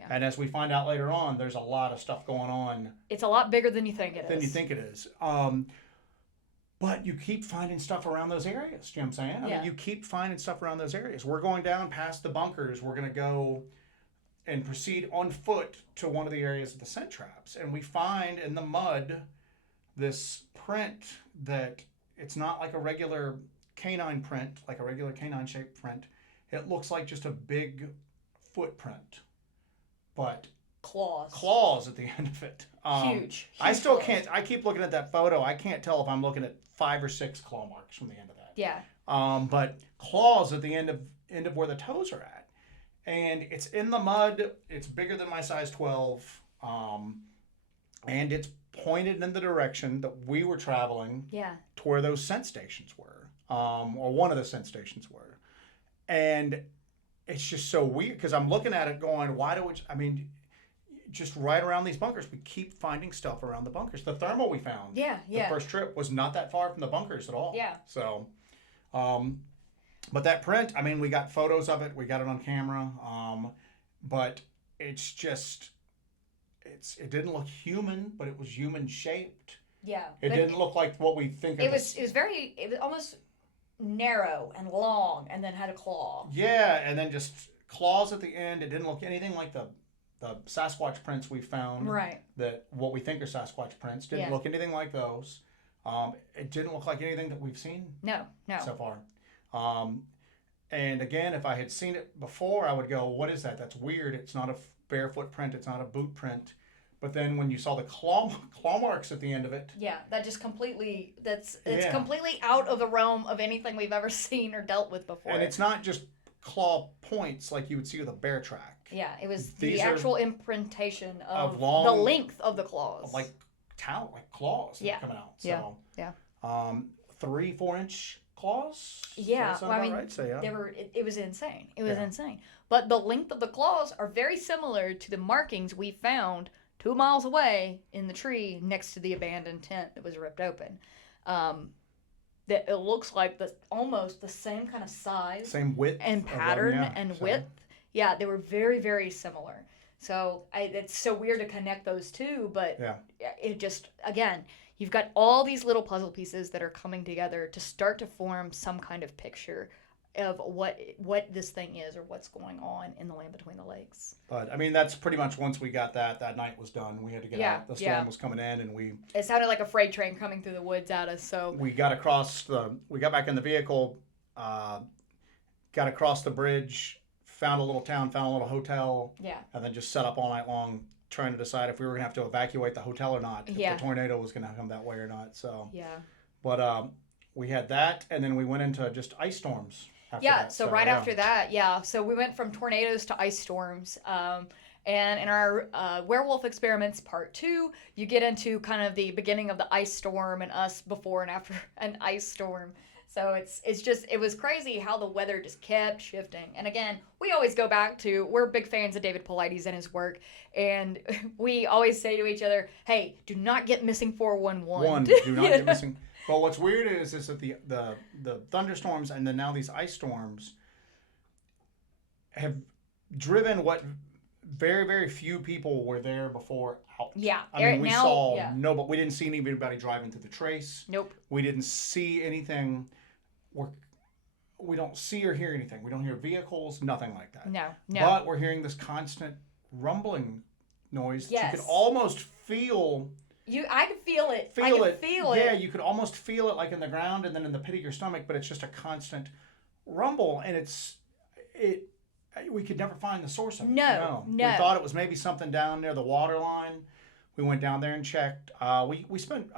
And as we find out later on, there's a lot of stuff going on. It's a lot bigger than you think it is. But you keep finding stuff around those areas. You know what I'm saying? I mean, you keep finding stuff around those areas. We're going down past the bunkers. We're going to go and proceed on foot to one of the areas of the scent traps. And we find in the mud this print that it's not like a regular canine print, like a regular canine shaped print. It looks like just a big footprint, but claws at the end of it. Huge I still claws. can't. I keep looking at that photo. I can't tell if I'm looking at 5 or 6 claw marks from the end of that. Yeah. But claws at the end of where the toes are at, and it's in the mud. It's bigger than my size 12, and it's pointed in the direction that we were traveling. Yeah. To where those scent stations were. Or one of the scent stations were. And it's just so weird because I'm looking at it going, just right around these bunkers, we keep finding stuff around the bunkers. The thermal we found, the first trip, was not that far from the bunkers at all. Yeah. So, but that print, I mean, we got photos of it, we got it on camera, but it's just, it didn't look human, but it was human shaped. Yeah. It didn't look like what we think of. It was almost narrow and long, and then had a claw. Yeah, and then just claws at the end. It didn't look anything like the Sasquatch prints we found. Right. That what we think are Sasquatch prints didn't look anything like those. It didn't look like anything that we've seen. No. So far. And again, if I had seen it before, I would go, "What is that? That's weird. It's not a barefoot print. It's not a boot print." But then when you saw the claw marks at the end of it. Yeah, that just completely, it's completely out of the realm of anything we've ever seen or dealt with before. And it's not just claw points like you would see with a bear track. Yeah, it was the actual imprintation of long, the length of the claws. Like claws that are coming out. So, yeah. 3-4 inch claws? Yeah, well, I mean, right? So, they were, it was insane. It was insane. But the length of the claws are very similar to the markings we found 2 miles away in the tree next to the abandoned tent that was ripped open. That it looks like almost the same kind of size, same width and pattern and width. Yeah, they were very, very similar. So it's so weird to connect those two, but it just, again, you've got all these little puzzle pieces that are coming together to start to form some kind of picture of what this thing is or what's going on in the land between the lakes. But I mean, that's pretty much once we got that night was done. We had to get out. The storm was coming in, and it sounded like a freight train coming through the woods at us. So we got back in the vehicle, got across the bridge, found a little town, found a little hotel, and then just set up all night long trying to decide if we were gonna have to evacuate the hotel or not, if the tornado was gonna come that way or not. So but we had that, and then we went into just ice storms. So right after that, so we went from tornadoes to ice storms. And in our werewolf experiments part 2, you get into kind of the beginning of the ice storm and us before and after an ice storm. So it was crazy how the weather just kept shifting. And again, we always go back to, we're big fans of David Paulides and his work, and we always say to each other, hey, do not get missing 411. Do not get missing. Well, what's weird is that the thunderstorms and then now these ice storms have driven what very, very few people were there before out. Yeah. I mean, we saw but we didn't see anybody driving through the trace. Nope. We didn't see anything. We don't see or hear anything. We don't hear vehicles, nothing like that. No. But we're hearing this constant rumbling noise. Yes. You could almost feel... I could feel it. I could feel it. Yeah, you could almost feel it like in the ground and then in the pit of your stomach, but it's just a constant rumble, and we could never find the source of it. No. We thought it was maybe something down near the water line. We went down there and checked. We spent...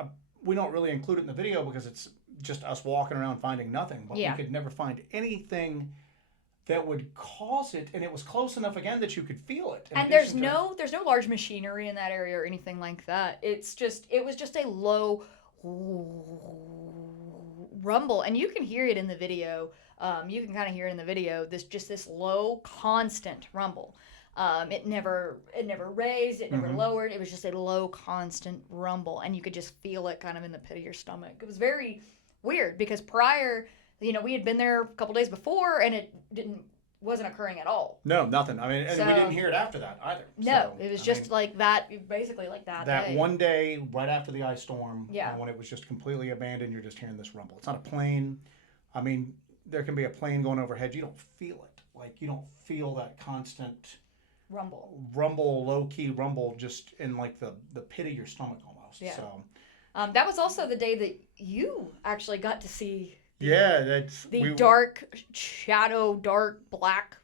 we don't really include it in the video because it's just us walking around finding nothing, but we could never find anything that would cause it, and it was close enough again that you could feel it. And there's no large machinery in that area or anything like that. It was just a low rumble, and you can hear it in the video. You can kind of hear it in the video. This low, constant rumble. It never raised, it never lowered. It was just a low, constant rumble, and you could just feel it kind of in the pit of your stomach. It was very weird because prior, we had been there a couple days before, and it wasn't occurring at all. No, nothing. I mean, and we didn't hear it after that either. No, it was just like that, basically like that. That day. One day right after the ice storm, and when it was just completely abandoned, you're just hearing this rumble. It's not a plane. I mean, there can be a plane going overhead. You don't feel it. Like, you don't feel that constant rumble, low-key rumble just in like the pit of your stomach almost. Yeah. So that was also the day that you actually got to see the dark black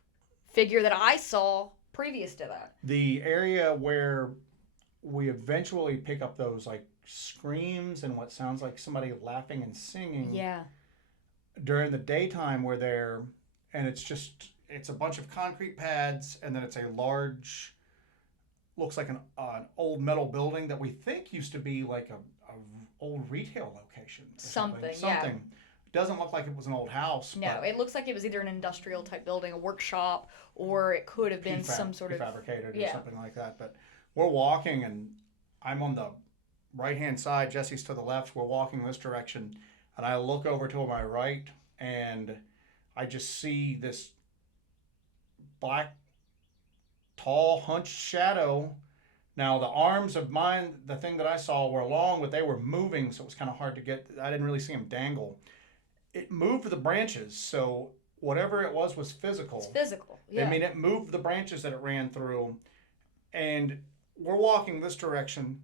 figure that I saw previous to that. The area where we eventually pick up those like screams and what sounds like somebody laughing and singing. Yeah. During the daytime we're there, and it's a bunch of concrete pads, and then it's a large, looks like an old metal building that we think used to be like a old retail location. Something. Doesn't look like it was an old house. No, it looks like it was either an industrial type building, a workshop, or it could have been some sort of prefabricated or something like that. But we're walking, and I'm on the right-hand side. Jessi's to the left. We're walking this direction, and I look over to my right, and I just see this black, tall, hunched shadow. Now, the arms of mine, the thing that I saw, were long, but they were moving, so it was kind of hard to get. I didn't really see them dangle. It moved the branches, so whatever it was physical. It's physical, yeah. I mean, it moved the branches that it ran through, and we're walking this direction.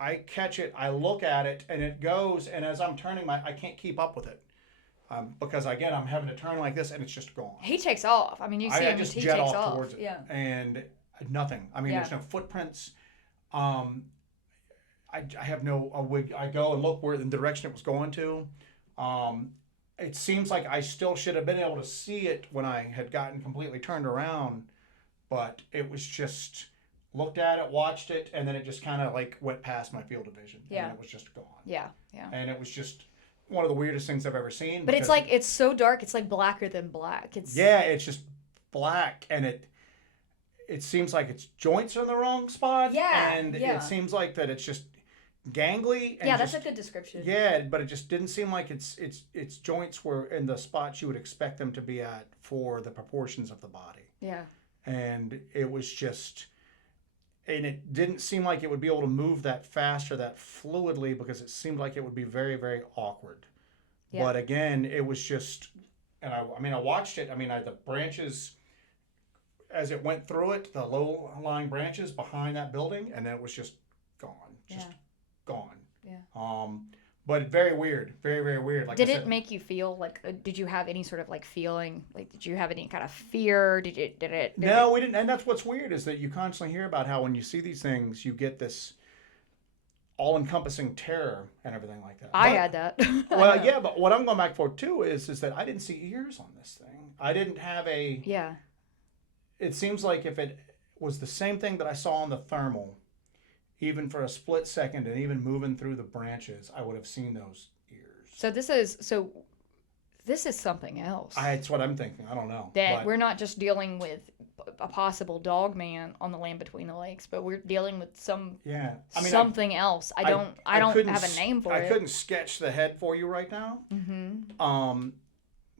I catch it, I look at it, and it goes, and as I'm turning, I can't keep up with it. Because again, I'm having to turn like this, and it's just gone. He takes off. I mean, you see him. Just he jet takes off towards it, and nothing. I mean, there's no footprints. I have no wig. I go and look where in the direction it was going to. It seems like I still should have been able to see it when I had gotten completely turned around, but it was just looked at it, watched it, and then it just kind of like went past my field of vision. Yeah. And it was just gone. Yeah. And it was just one of the weirdest things I've ever seen. But it's so dark. It's like blacker than black. It's just black, and it seems like its joints are in the wrong spot. Yeah. And it seems like that it's just gangly. And that's a good description. Yeah, but it just didn't seem like its joints were in the spots you would expect them to be at for the proportions of the body. Yeah. And it was just, and it didn't seem like it would be able to move that fast or that fluidly because it seemed like it would be very, very awkward. Yeah. But again, it was just and I watched it. The branches, as it went through it, the low-lying branches behind that building, and then it was just gone. Just gone. Yeah. But very weird. Very, very weird. Did it make you feel like, did you have any sort of like feeling, like did you have any kind of fear? No, we didn't. And that's what's weird is that you constantly hear about how when you see these things, you get this all-encompassing terror and everything like that. I had that. Well, yeah, but what I'm going back for too is that I didn't see ears on this thing. I didn't have a... Yeah. It seems like if it was the same thing that I saw on the thermal, even for a split second and even moving through the branches, I would have seen those ears. So this is something else. That's what I'm thinking. I don't know. That we're not just dealing with a possible Dogman on the land between the lakes, but we're dealing with something else. I don't have a name for it. I couldn't sketch the head for you right now. Mm-hmm.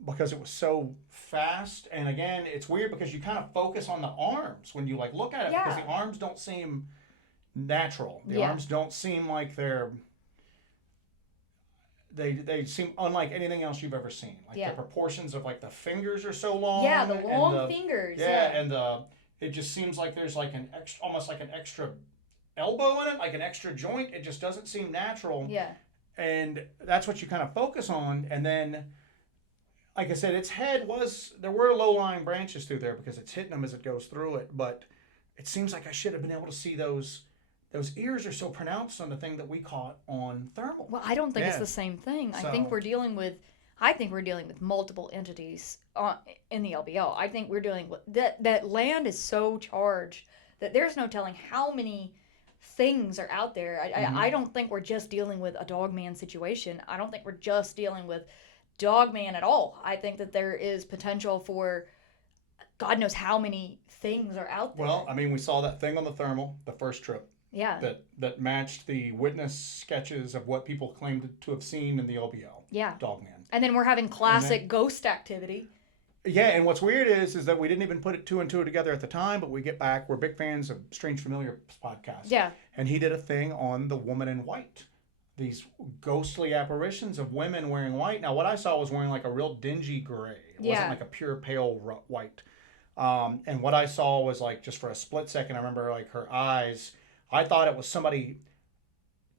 Because it was so fast, and again, it's weird because you kind of focus on the arms when you like look at it because the arms don't seem natural. The arms don't seem like they seem unlike anything else you've ever seen. Like the proportions of like the fingers are so long. Yeah, the long fingers. Yeah, and it just seems like there's like almost like an extra elbow in it, like an extra joint. It just doesn't seem natural. Yeah. And that's what you kind of focus on, and then, like I said, its head there were low-lying branches through there because it's hitting them as it goes through it, but it seems like I should have been able to see those ears are so pronounced on the thing that we caught on thermal. Well, I don't think it's the same thing. I think we're dealing with multiple entities in the LBL. I think we're dealing with that land is so charged that there's no telling how many things are out there. I don't think we're just dealing with a Dogman situation. I don't think we're just dealing with Dogman at all. I think that there is potential for God knows how many things are out there. Well, we saw that thing on the thermal the first trip. Yeah. That matched the witness sketches of what people claimed to have seen in the LBL. Yeah. Dogman. And then we're having classic ghost activity. Yeah, and what's weird is that we didn't even put two and two together at the time, but we get back. We're big fans of Strange Familiar podcast. Yeah. And he did a thing on the woman in white. These ghostly apparitions of women wearing white. Now, what I saw was wearing like a real dingy gray. It wasn't like a pure pale white. And what I saw was like just for a split second, I remember like her eyes. I thought it was somebody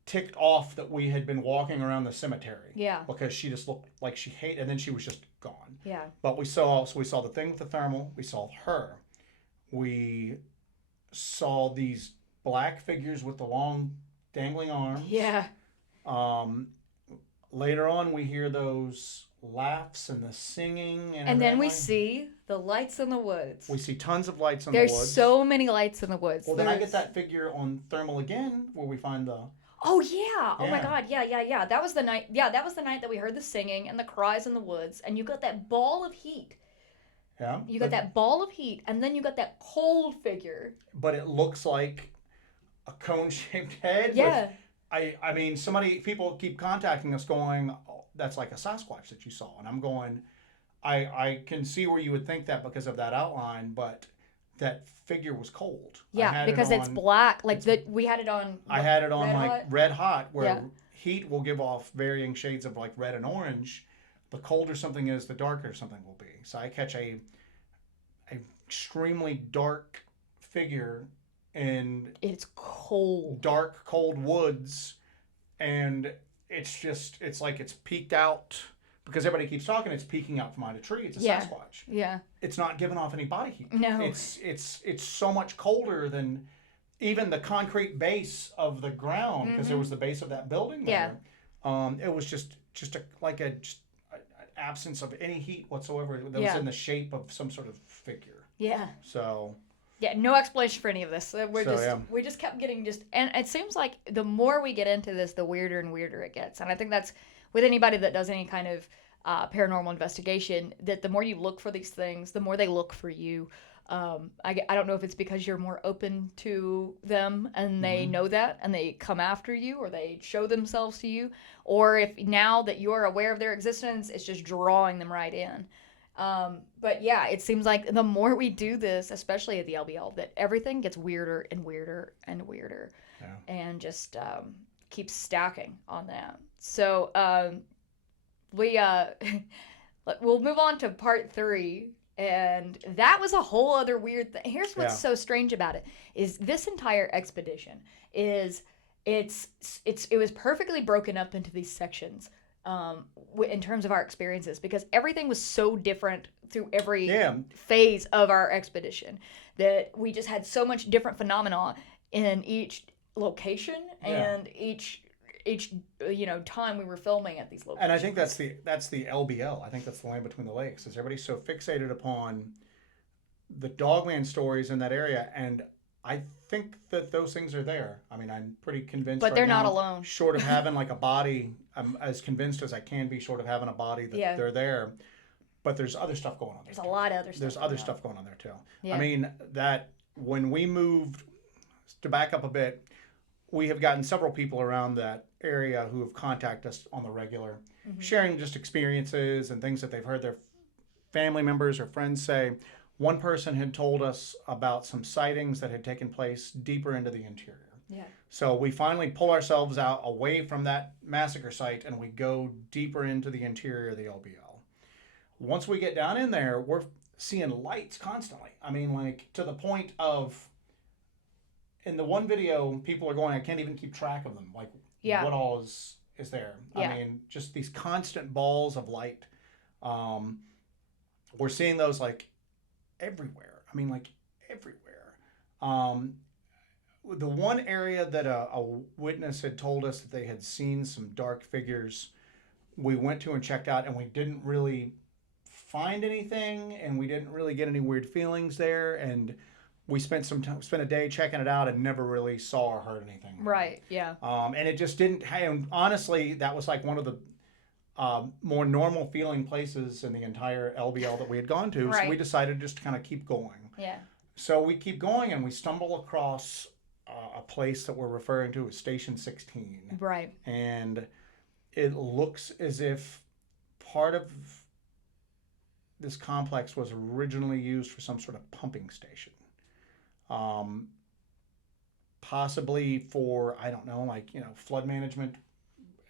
ticked off that we had been walking around the cemetery. Yeah. Because she just looked like she hated, and then she was just gone. Yeah. But we saw the thing with the thermal. We saw her. We saw these black figures with the long dangling arms. Yeah. Later on, we hear those laughs and the singing. And then we see the lights in the woods. We see tons of lights in the woods. There's so many lights in the woods. Well, then I get that figure on thermal again where we find the... Oh, yeah. Oh, my God. Yeah. That was the night. Yeah, that was the night that we heard the singing and the cries in the woods. And you got that ball of heat. Yeah. You got that ball of heat. And then you got that cold figure. But it looks like a cone-shaped head. Yeah. People keep contacting us going, oh, that's like a Sasquatch that you saw. And I'm going, I can see where you would think that because of that outline, but that figure was cold. Yeah, because it's black. We had it on. I had it on red hot, where heat will give off varying shades of like red and orange. The colder something is, the darker something will be. So I catch a extremely dark figure in dark, cold woods, and it's like it's peeked out because everybody keeps talking. It's peeking out from behind a tree. It's a Sasquatch. Yeah. It's not giving off any body heat. No. It's so much colder than even the concrete base of the ground because there was the base of that building there. Yeah. It was just an absence of any heat whatsoever that was in the shape of some sort of figure. Yeah. So. Yeah, no explanation for any of this. We just kept getting and it seems like the more we get into this, the weirder and weirder it gets. And I think that's with anybody that does any kind of paranormal investigation, that the more you look for these things, the more they look for you. I don't know if it's because you're more open to them and they know that and they come after you or they show themselves to you, or if now that you're aware of their existence, it's just drawing them right in. But yeah, it seems like the more we do this, especially at the LBL, that everything gets weirder and weirder and weirder, and just keeps stacking on that. So we we'll move on to part 3. And that was a whole other weird thing. Here's what's so strange about it is this entire expedition is it was perfectly broken up into these sections in terms of our experiences, because everything was so different through every phase of our expedition that we just had so much different phenomena in each location and each time we were filming at these locations. And I think that's the LBL. I think that's the land between the lakes. Is everybody's so fixated upon the Dogman stories in that area, and I think that those things are there. I mean, I'm pretty convinced. But they're not alone. Short of having like a body, I'm as convinced as I can be. Short of having a body that they're there. But there's other stuff going on. There's a lot of other stuff. There's other stuff going on there too. Yeah. I mean, that when we moved, to back up a bit, we have gotten several people around that area who have contacted us on the regular, sharing just experiences and things that they've heard their family members or friends say. One person had told us about some sightings that had taken place deeper into the interior. Yeah. So we finally pull ourselves out away from that massacre site and we go deeper into the interior of the LBL. Once we get down in there, we're seeing lights constantly. I mean, like to the point of, in the one video, people are going, I can't even keep track of them. Like, what all is there? I mean, just these constant balls of light. We're seeing those like everywhere. I mean, like everywhere. The one area that a witness had told us that they had seen some dark figures, we went to and checked out, and we didn't really find anything, and we didn't really get any weird feelings there, and we spent a day checking it out and never really saw or heard anything. Right. Yeah. And it just didn't. And honestly, that was like one of the more normal feeling places in the entire LBL that we had gone to. So we decided just to kind of keep going. Yeah. So we keep going, and we stumble across a place that we're referring to as Station 16. Right. And it looks as if part of this complex was originally used for some sort of pumping station. Possibly for, I don't know, like, flood management.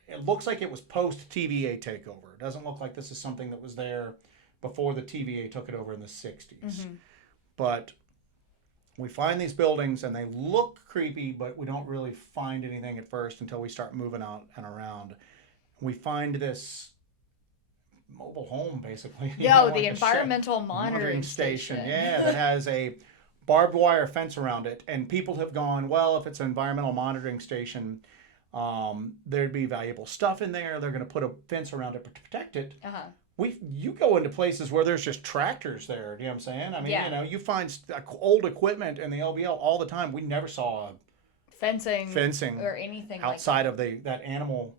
It looks like it was post TVA takeover. It doesn't look like this is something that was there before the TVA took it over in the 60s. But we find these buildings and they look creepy, but we don't really find anything at first until we start moving out and around. We find this mobile home, basically. The environmental monitoring station. Yeah, that has a barbed wire fence around it. And people have gone, well, if it's an environmental monitoring station, there'd be valuable stuff in there. They're going to put a fence around it to protect it. You go into places where there's just tractors there. Do you know what I'm saying? I mean, you find old equipment in the LBL all the time. We never saw fencing or anything outside of that animal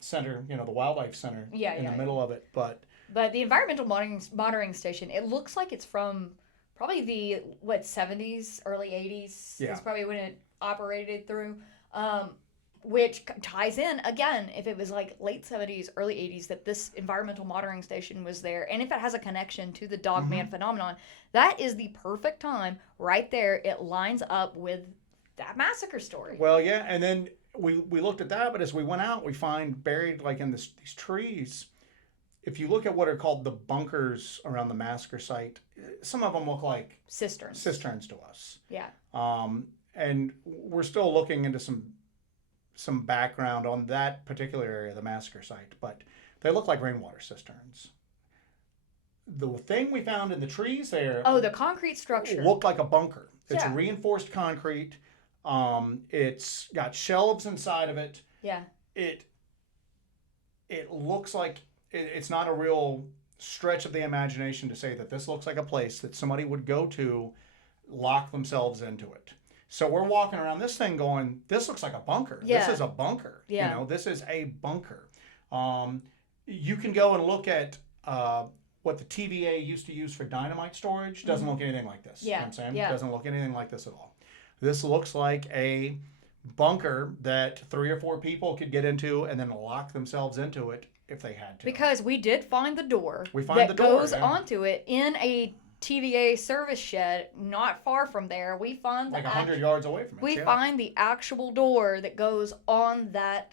center, the wildlife center in the middle of it. But the environmental monitoring station, it looks like it's from probably the 70s, early 80s. Is probably when it operated through. Which ties in, again, if it was like late 70s, early 80s, that this environmental monitoring station was there, and if it has a connection to the Dogman phenomenon, that is the perfect time right there. It lines up with that massacre story. Well, yeah, and then we looked at that, but as we went out, we find buried like in these trees, if you look at what are called the bunkers around the massacre site, some of them look like cisterns to us. Yeah. And we're still looking into some background on that particular area of the massacre site, but they look like rainwater cisterns. The thing we found in the trees there... Oh, the concrete structure. Looked like a bunker. It's reinforced concrete. It's got shelves inside of it. Yeah. It looks like... It's not a real stretch of the imagination to say that this looks like a place that somebody would go to, lock themselves into it. So we're walking around this thing going, this looks like a bunker. Yeah. This is a bunker. Yeah. This is a bunker. You can go and look at what the TVA used to use for dynamite storage. Doesn't look anything like this. Yeah. You know what I'm saying? Yeah. Doesn't look anything like this at all. This looks like a bunker that 3 or 4 people could get into and then lock themselves into it if they had to. Because we did find the door that goes onto it in a TVA service shed not far from there. We find like 100 yards away from it. We find the actual door that goes on that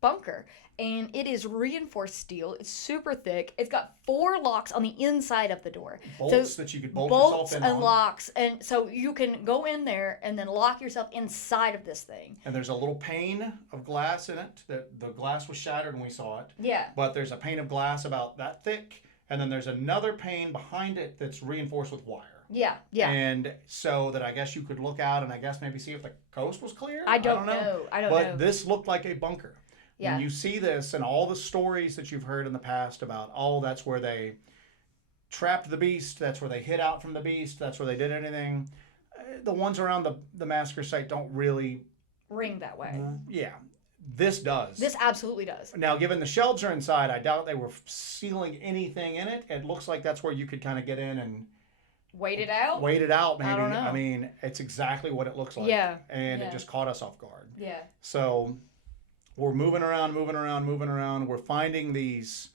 bunker, and it is reinforced steel. It's super thick. It's got 4 locks on the inside of the door. Bolts that you could bolt bolts yourself in and locks, and so you can go in there and then lock yourself inside of this thing. And there's a little pane of glass in it. That the glass was shattered when we saw it. Yeah. But there's a pane of glass about that thick, and then there's another pane behind it that's reinforced with wire. Yeah, yeah. And so that I guess you could look out and I guess maybe see if the coast was clear. I don't know. But this looked like a bunker. Yeah. When you see this and all the stories that you've heard in the past about, oh, that's where they trapped the beast, that's where they hid out from the beast, that's where they did anything. The ones around the massacre site don't really ring that way. Yeah. This does. This absolutely does. Now, given the shelves are inside, I doubt they were sealing anything in it. It looks like that's where you could kind of get in and wait it out. Wait it out, maybe. I don't know. I mean, it's exactly what it looks like. Yeah. And it just caught us off guard. Yeah. So we're moving around. We're finding these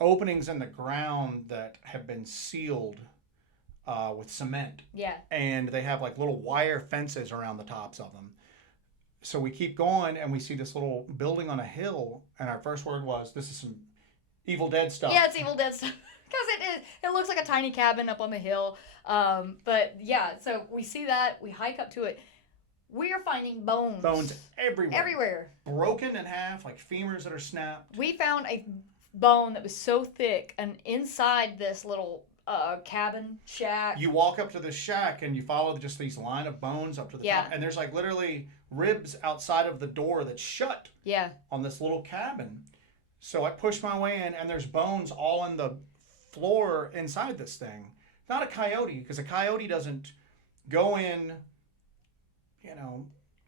openings in the ground that have been sealed with cement. Yeah. And they have like little wire fences around the tops of them. So we keep going and we see this little building on a hill. And our first word was, this is some Evil Dead stuff. Yeah, it's Evil Dead stuff. Because it looks like a tiny cabin up on the hill. But yeah, so we see that. We hike up to it. We are finding bones. Bones everywhere. Everywhere. Broken in half, like femurs that are snapped. We found a bone that was so thick, and inside this little cabin shack. You walk up to this shack and you follow just these line of bones up to the top. And there's like literally ribs outside of the door that's shut. Yeah. On this little cabin. So I push my way in and there's bones all on the floor inside this thing. Not a coyote, because a coyote doesn't go in,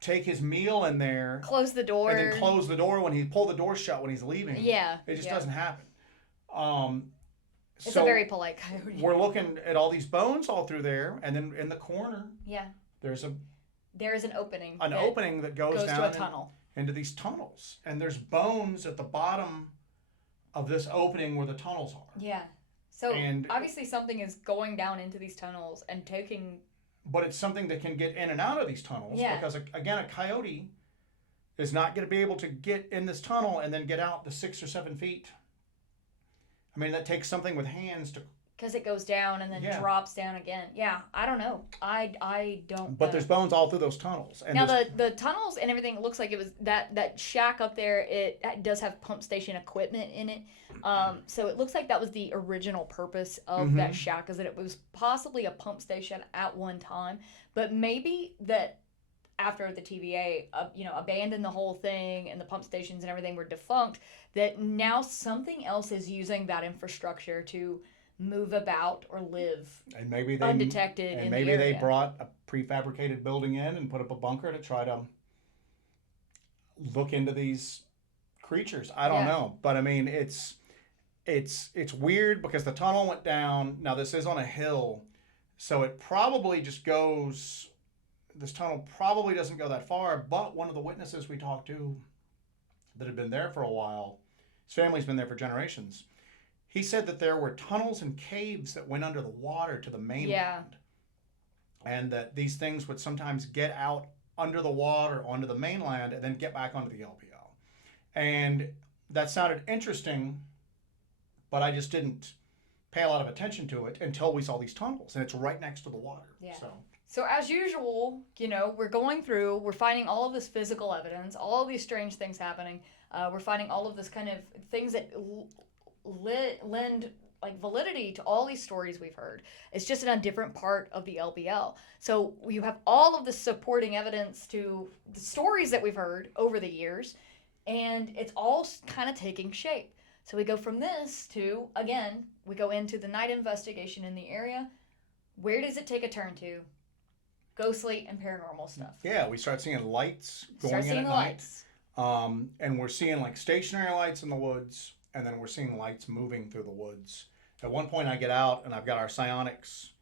take his meal in there, close the door, and then close the door when he pull the door shut when he's leaving. Yeah, it just doesn't happen. It's a very polite coyote. We're looking at all these bones all through there, and then in the corner, there's an opening. An opening that goes down to a tunnel. Into these tunnels, and there's bones at the bottom of this opening where the tunnels are. Yeah. So obviously something is going down into these tunnels and taking. But it's something that can get in and out of these tunnels because, again, a coyote is not going to be able to get in this tunnel and then get out the 6 or 7 feet. I mean, that takes something with hands to. Because it goes down and then drops down again. Yeah, I don't know. I don't. But there's bones all through those tunnels. And now the tunnels and everything, it looks like it was that shack up there. It does have pump station equipment in it. So it looks like that was the original purpose of that shack, is that it was possibly a pump station at one time. But maybe that after the TVA, abandoned the whole thing and the pump stations and everything were defunct, that now something else is using that infrastructure to move about or live and maybe undetected. And maybe they brought a prefabricated building in and put up a bunker to try to look into these creatures. I don't know, but I mean it's weird because the tunnel went down. Now this is on a hill, so it probably just goes. This tunnel probably doesn't go that far. But one of the witnesses we talked to that had been there for a while, his family's been there for generations. He said that there were tunnels and caves that went under the water to the mainland. Yeah. And that these things would sometimes get out under the water onto the mainland and then get back onto the LBL. And that sounded interesting, but I just didn't pay a lot of attention to it until we saw these tunnels. And it's right next to the water. Yeah. So as usual, we're going through, we're finding all of this physical evidence, all of these strange things happening. We're finding all of this kind of things that lend like validity to all these stories we've heard. It's just in a different part of the LBL. So you have all of the supporting evidence to the stories that we've heard over the years, and it's all kind of taking shape. So we go from this to, again, we go into the night investigation in the area. Where does it take a turn to? Ghostly and paranormal stuff. Yeah, we start seeing lights going in at night. And we're seeing like stationary lights in the woods. And then we're seeing lights moving through the woods. At one point I get out and I've got our Psionics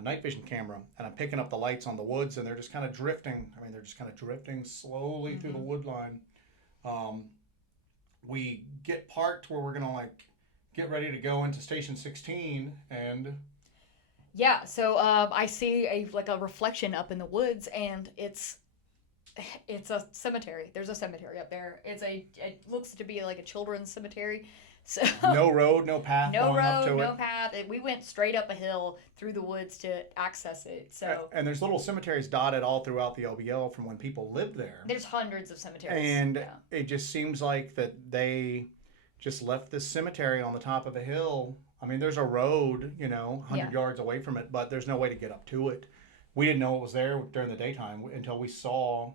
night vision camera and I'm picking up the lights on the woods and they're just kind of drifting. I mean, they're just kind of drifting slowly through the wood line. We get parked where we're going to get ready to go into Station 16 and... Yeah, so I see a reflection up in the woods and it's It's a cemetery. There's a cemetery up there. It looks to be like a children's cemetery. So no road, no path. no going up road, to no it. path. We went straight up a hill through the woods to access it. So And there's little cemeteries dotted all throughout the LBL from when people lived there. There's hundreds of cemeteries. And it just seems like that they just left this cemetery on the top of a hill. I mean, there's a road, 100 yards away from it, but there's no way to get up to it. We didn't know it was there during the daytime until we saw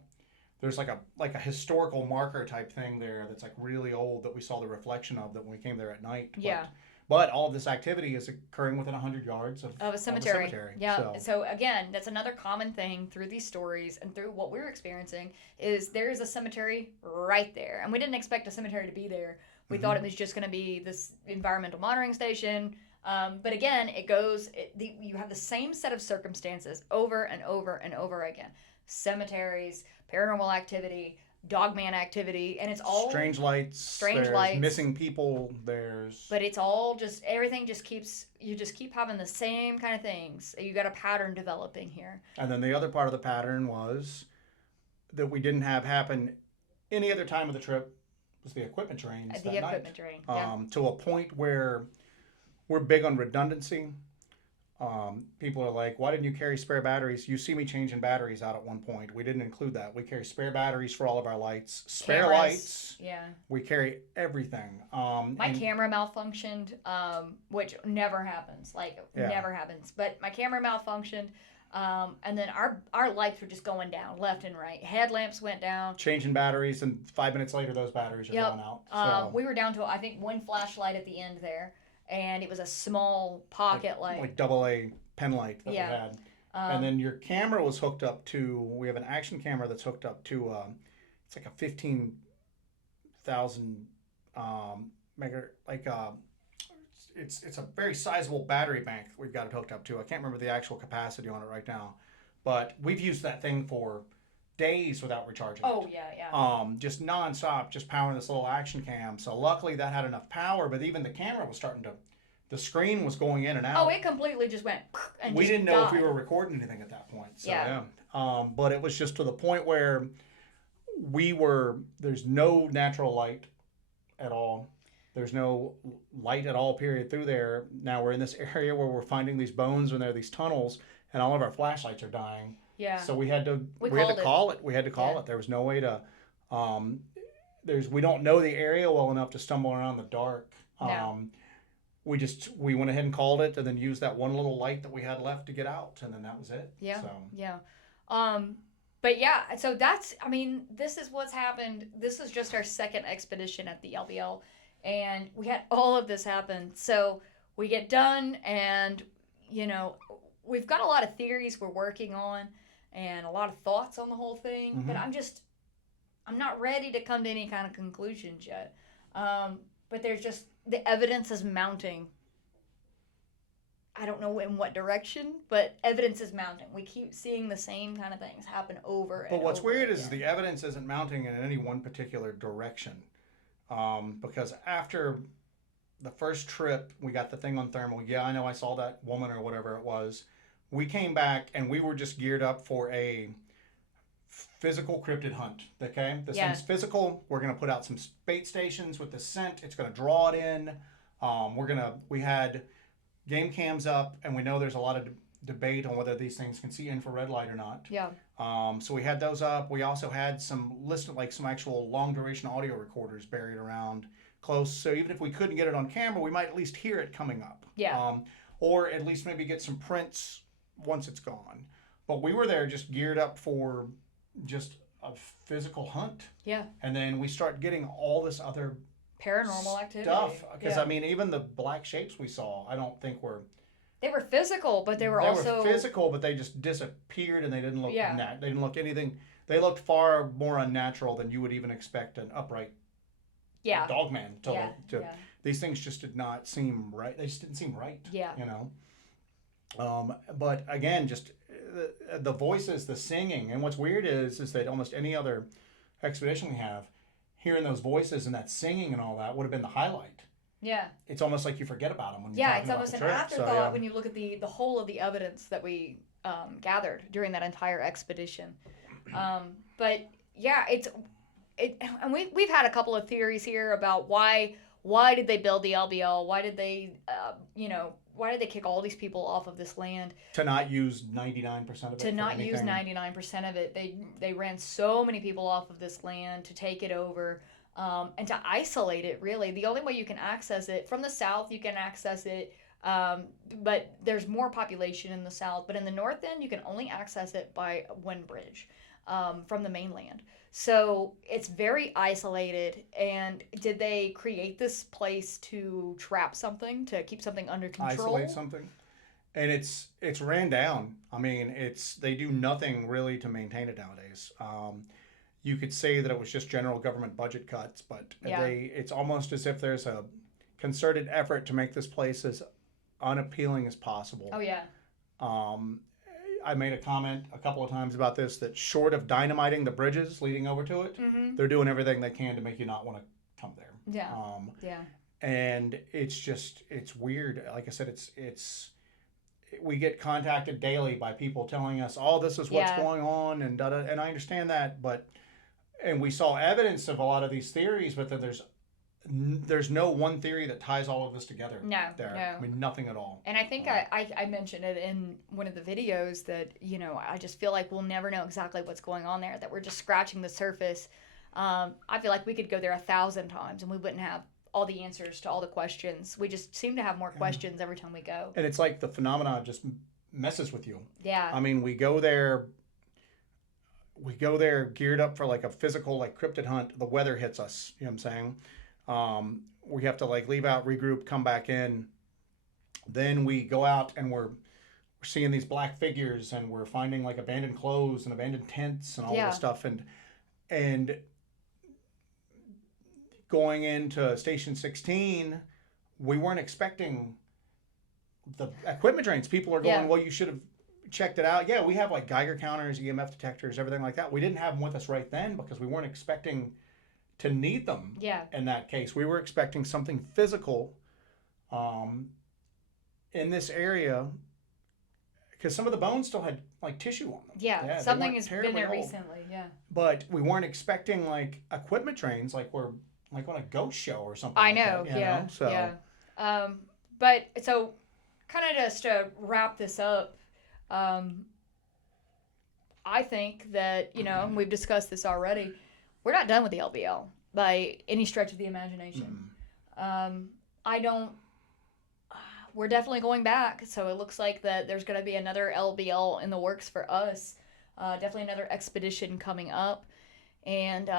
there's like a historical marker type thing there that's like really old that we saw the reflection of that when we came there at night. Yeah. But all of this activity is occurring within 100 yards of a cemetery. Yeah. So. So again, that's another common thing through these stories and through what we're experiencing is there's a cemetery right there. And we didn't expect a cemetery to be there. We thought it was just going to be this environmental monitoring station. But again, you have the same set of circumstances over and over and over again. Cemeteries, paranormal activity, Dogman activity, and it's all strange lights, missing people, but it's all just everything just keeps having the same kind of things. You got a pattern developing here. And then the other part of the pattern was that we didn't have happen any other time of the trip was the equipment drains. Equipment drain. To a point where we're big on redundancy. People are like, why didn't you carry spare batteries? You see me changing batteries out at one point. We didn't include that. We carry spare batteries for all of our lights. Spare Cameras. Lights. Yeah. We carry everything. My camera malfunctioned, which never happens. Never happens. But my camera malfunctioned. And then our lights were just going down left and right. Headlamps went down. Changing batteries, and 5 minutes later, those batteries are going out. So. We were down to, I think, one flashlight at the end there. And it was a small pocket light. Like AA pen light that we had. And then your camera was hooked up to, we have an action camera that's hooked up to, it's like a 15,000 it's a very sizable battery bank that we've got it hooked up to. I can't remember the actual capacity on it right now. But we've used that thing for days without recharging it. Just nonstop, just powering this little action cam. So luckily that had enough power, but even the camera was the screen was going in and out. Oh, it completely just went and we just didn't know died. if we were recording anything at that point. So, but it was just to the point where there's no natural light at all. There's no light at all, period, through there. Now we're in this area where we're finding these bones and there are these tunnels and all of our flashlights are dying. Yeah. So we had to call it. We had to call it. There was no way to. We don't know the area well enough to stumble around the dark. No. We went ahead and called it, and then used that one little light that we had left to get out, and then that was it. Yeah. So. Yeah. But yeah, so this is what's happened. This is just our second expedition at the LBL, and we had all of this happen. So we get done, and we've got a lot of theories we're working on. And a lot of thoughts on the whole thing, but I'm not ready to come to any kind of conclusions yet. But there's just, the evidence is mounting. I don't know in what direction, but evidence is mounting. We keep seeing the same kind of things happen over and over. But what's weird is the evidence isn't mounting in any one particular direction. Because after the first trip, we got the thing on thermal. Yeah, I know I saw that woman or whatever it was. We came back and we were just geared up for a physical cryptid hunt. Okay, this thing's physical. We're gonna put out some bait stations with the scent. It's gonna draw it in. We had game cams up, and we know there's a lot of debate on whether these things can see infrared light or not. Yeah. So we had those up. We also had some actual long duration audio recorders buried around close. So even if we couldn't get it on camera, we might at least hear it coming up. Yeah. Or at least maybe get some prints once it's gone. But we were there just geared up for just a physical hunt. Yeah. And then we start getting all this other paranormal activity stuff. Because even the black shapes we saw, I don't think they were physical, but they were physical, but they just disappeared and they didn't look they didn't look anything. They looked far more unnatural than you would even expect an upright dogman to look. These things just did not seem right. They just didn't seem right. Yeah. But again, just the voices, the singing, and what's weird is that almost any other expedition we have, hearing those voices and that singing and all that would have been the highlight. Yeah. It's almost like you forget about them when you're talking it's almost about an the trip. afterthought when you look at the whole of the evidence that we gathered during that entire expedition. But yeah, and we've had a couple of theories here about why did they build the LBL? Why did they, why did they kick all these people off of this land? To not use 99% of it. To not use 99% of it. They ran so many people off of this land to take it over, and to isolate it, really. The only way you can access it, from the south, you can access it, but there's more population in the south. But in the north end, you can only access it by wind bridge from the mainland. So it's very isolated. And did they create this place to trap something, to keep something under control? Isolate something? And it's ran down. I mean, they do nothing really to maintain it nowadays. You could say that it was just general government budget cuts, but it's almost as if there's a concerted effort to make this place as unappealing as possible. Oh, yeah. I made a comment a couple of times about this, that short of dynamiting the bridges leading over to it, they're doing everything they can to make you not want to come there. Yeah. Yeah. And it's weird. Like I said, we get contacted daily by people telling us, "Oh, this is what's going on," and and I understand that, and we saw evidence of a lot of these theories, but then there's no one theory that ties all of this together. No. I mean, nothing at all. And I think I mentioned it in one of the videos that, I just feel like we'll never know exactly what's going on there, that we're just scratching the surface. I feel like we could go there 1,000 times and we wouldn't have all the answers to all the questions. We just seem to have more questions every time we go. And it's like the phenomenon just messes with you. Yeah. I mean, we go there geared up for like a physical, like, cryptid hunt. The weather hits us, you know what I'm saying? We have to like leave out, regroup, come back in. Then we go out and we're seeing these black figures, and we're finding like abandoned clothes and abandoned tents and all this stuff. And going into Station 16, we weren't expecting the equipment drains. People are going, well, you should have checked it out. Yeah, we have like Geiger counters, EMF detectors, everything like that. We didn't have them with us right then because we weren't expecting to need them. In that case, we were expecting something physical in this area, because some of the bones still had like tissue on them. Yeah, something has been there recently. But we weren't expecting like equipment trains, like we're like on a ghost show or something. I know. Like that, So but so kind of just to wrap this up, I think that, we've discussed this already, we're not done with the LBL by any stretch of the imagination. We're definitely going back. So it looks like that there's going to be another LBL in the works for us. Definitely another expedition coming up. And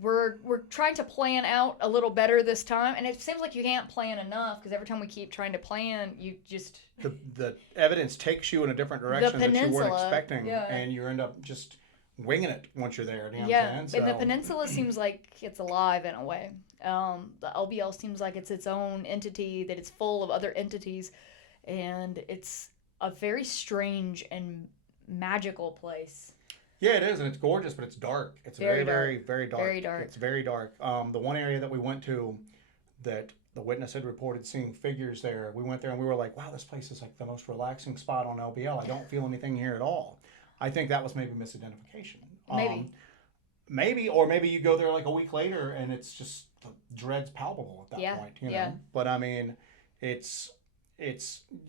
we're trying to plan out a little better this time. And it seems like you can't plan enough, because every time we keep trying to plan, you just... The evidence takes you in a different direction that you weren't expecting. And you end up just winging it once you're there. You know what I'm saying? And the peninsula seems like it's alive in a way. The LBL seems like it's its own entity, that it's full of other entities, and it's a very strange and magical place. Yeah, it is, and it's gorgeous, but it's dark. It's very, very, very dark. Very dark. It's very dark. The one area that we went to, that the witness had reported seeing figures there, we went there and we were like, wow, this place is like the most relaxing spot on LBL. I don't feel anything here at all. I think that was maybe misidentification. Maybe, or maybe you go there like a week later and it's just, the dread's palpable at that point, But I mean,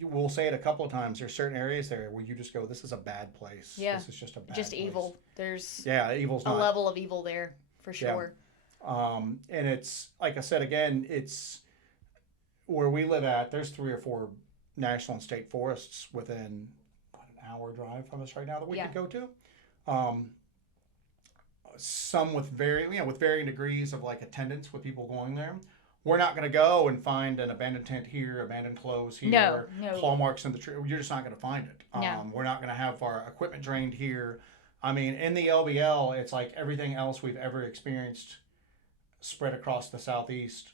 we'll say it a couple of times. There's certain areas there where you just go, this is a bad place. This is just a bad place. Evil. There's evil's a level of evil there for sure. And it's, like I said, again, it's where we live at, there's 3 or 4 national and state forests within an hour drive from us right now that we could go to. Some with varying degrees of like attendance with people going there. We're not going to go and find an abandoned tent here, abandoned clothes here, claw marks in the tree. You're just not going to find it. We're not going to have our equipment drained here. I mean, in the LBL, it's like everything else we've ever experienced spread across the southeast,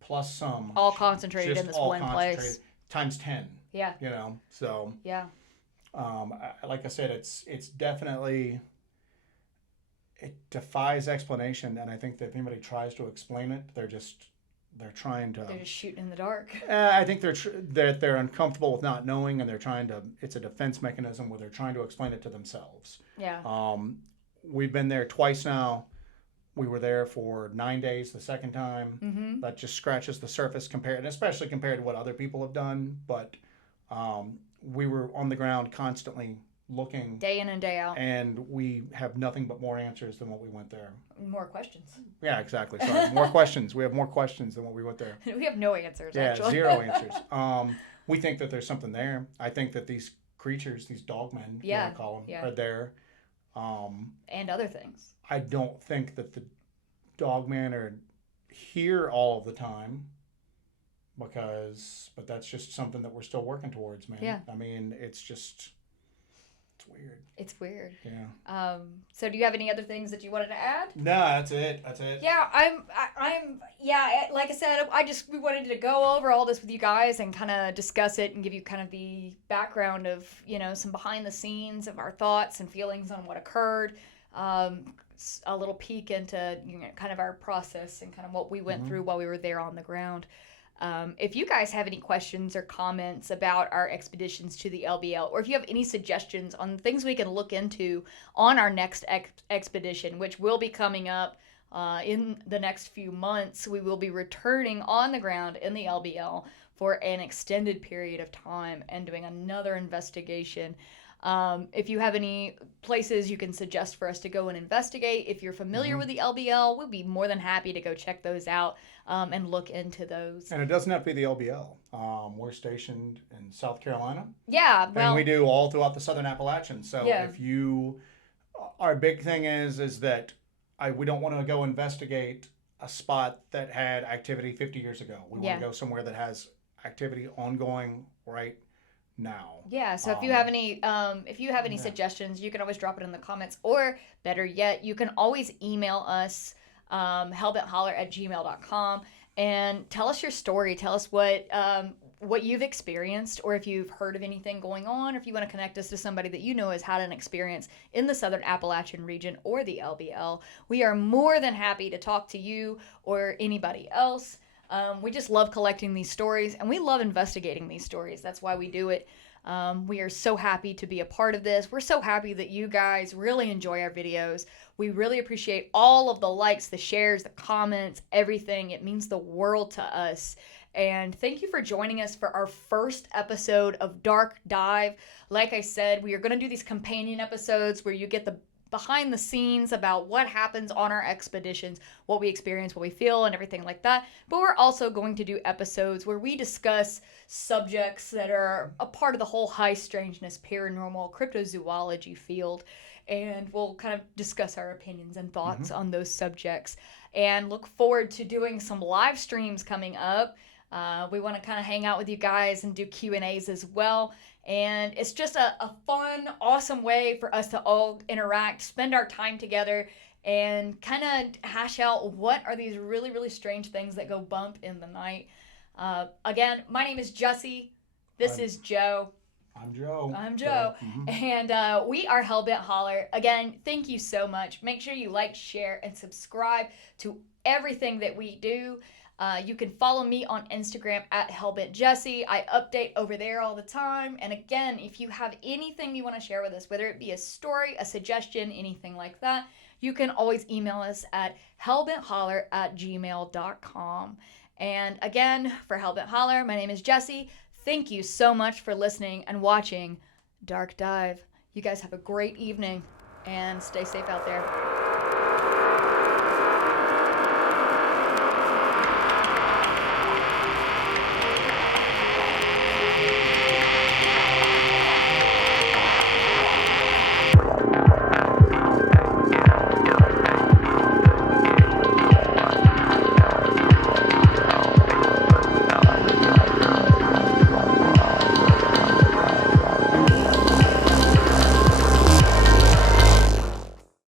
plus some. All concentrated in this one place. Times 10. Yeah. So. Yeah. Like I said, it's definitely, it defies explanation, and I think that if anybody tries to explain it, they're just shooting in the dark. I think they're uncomfortable with not knowing, and it's a defense mechanism where they're trying to explain it to themselves. Yeah. we've been there twice now. We were there for 9 days the second time. Mm-hmm. That just scratches the surface especially compared to what other people have done. But we were on the ground constantly looking. Day in and day out. And we have nothing but more answers than what we went there. More questions. Yeah, exactly. Sorry. More questions. We have more questions than what we went there. We have no answers, yeah, actually. Zero answers. We think that there's something there. I think that these creatures, these dogmen, you want to call them, are there. And other things. I don't think that the dogmen are here all of the time but that's just something that we're still working towards, man. Yeah. I mean, it's weird. It's weird. Yeah. So do you have any other things that you wanted to add? No, that's it. Yeah, like I said, we wanted to go over all this with you guys and kind of discuss it and give you kind of the background of, some behind the scenes of our thoughts and feelings on what occurred. A little peek into, kind of our process and kind of what we went through while we were there on the ground. If you guys have any questions or comments about our expeditions to the LBL, or if you have any suggestions on things we can look into on our next expedition, which will be coming up in the next few months, we will be returning on the ground in the LBL for an extended period of time and doing another investigation. If you have any places you can suggest for us to go and investigate, if you're familiar with the LBL, we'll be more than happy to go check those out and look into those. And it doesn't have to be the LBL. We're stationed in South Carolina. Yeah, well, and we do all throughout the Southern Appalachians. So if our big thing is that we don't want to go investigate a spot that had activity 50 years ago. We want to go somewhere that has activity ongoing right now. Yeah, so if you have any suggestions, you can always drop it in the comments, or better yet, you can always email us hellbentholler@gmail.com and tell us your story. Tell us what you've experienced, or if you've heard of anything going on, or if you want to connect us to somebody that has had an experience in the Southern Appalachian region or the LBL. We are more than happy to talk to you or anybody else. We just love collecting these stories, and we love investigating these stories. That's why we do it. We are so happy to be a part of this. We're so happy that you guys really enjoy our videos. We really appreciate all of the likes, the shares, the comments, everything. It means the world to us. And thank you for joining us for our first episode of Dark Dive. Like I said, we are going to do these companion episodes where you get the behind the scenes about what happens on our expeditions, what we experience, what we feel, and everything like that. But we're also going to do episodes where we discuss subjects that are a part of the whole high strangeness, paranormal, cryptozoology field. And we'll kind of discuss our opinions and thoughts on those subjects. And look forward to doing some live streams coming up. We want to kind of hang out with you guys and do Q&As as well. And it's just a fun, awesome way for us to all interact, spend our time together, and kind of hash out what are these really, really strange things that go bump in the night. Again, my name is Jessi. This is Joe. I'm Joe. And we are Hellbent Holler. Again, thank you so much. Make sure you like, share, and subscribe to everything that we do. You can follow me on Instagram at HellbentJessi. I update over there all the time. And again, if you have anything you want to share with us, whether it be a story, a suggestion, anything like that, you can always email us at hellbentholler@gmail.com. And again, for Hellbent Holler, my name is Jessi. Thank you so much for listening and watching Dark Dive. You guys have a great evening and stay safe out there.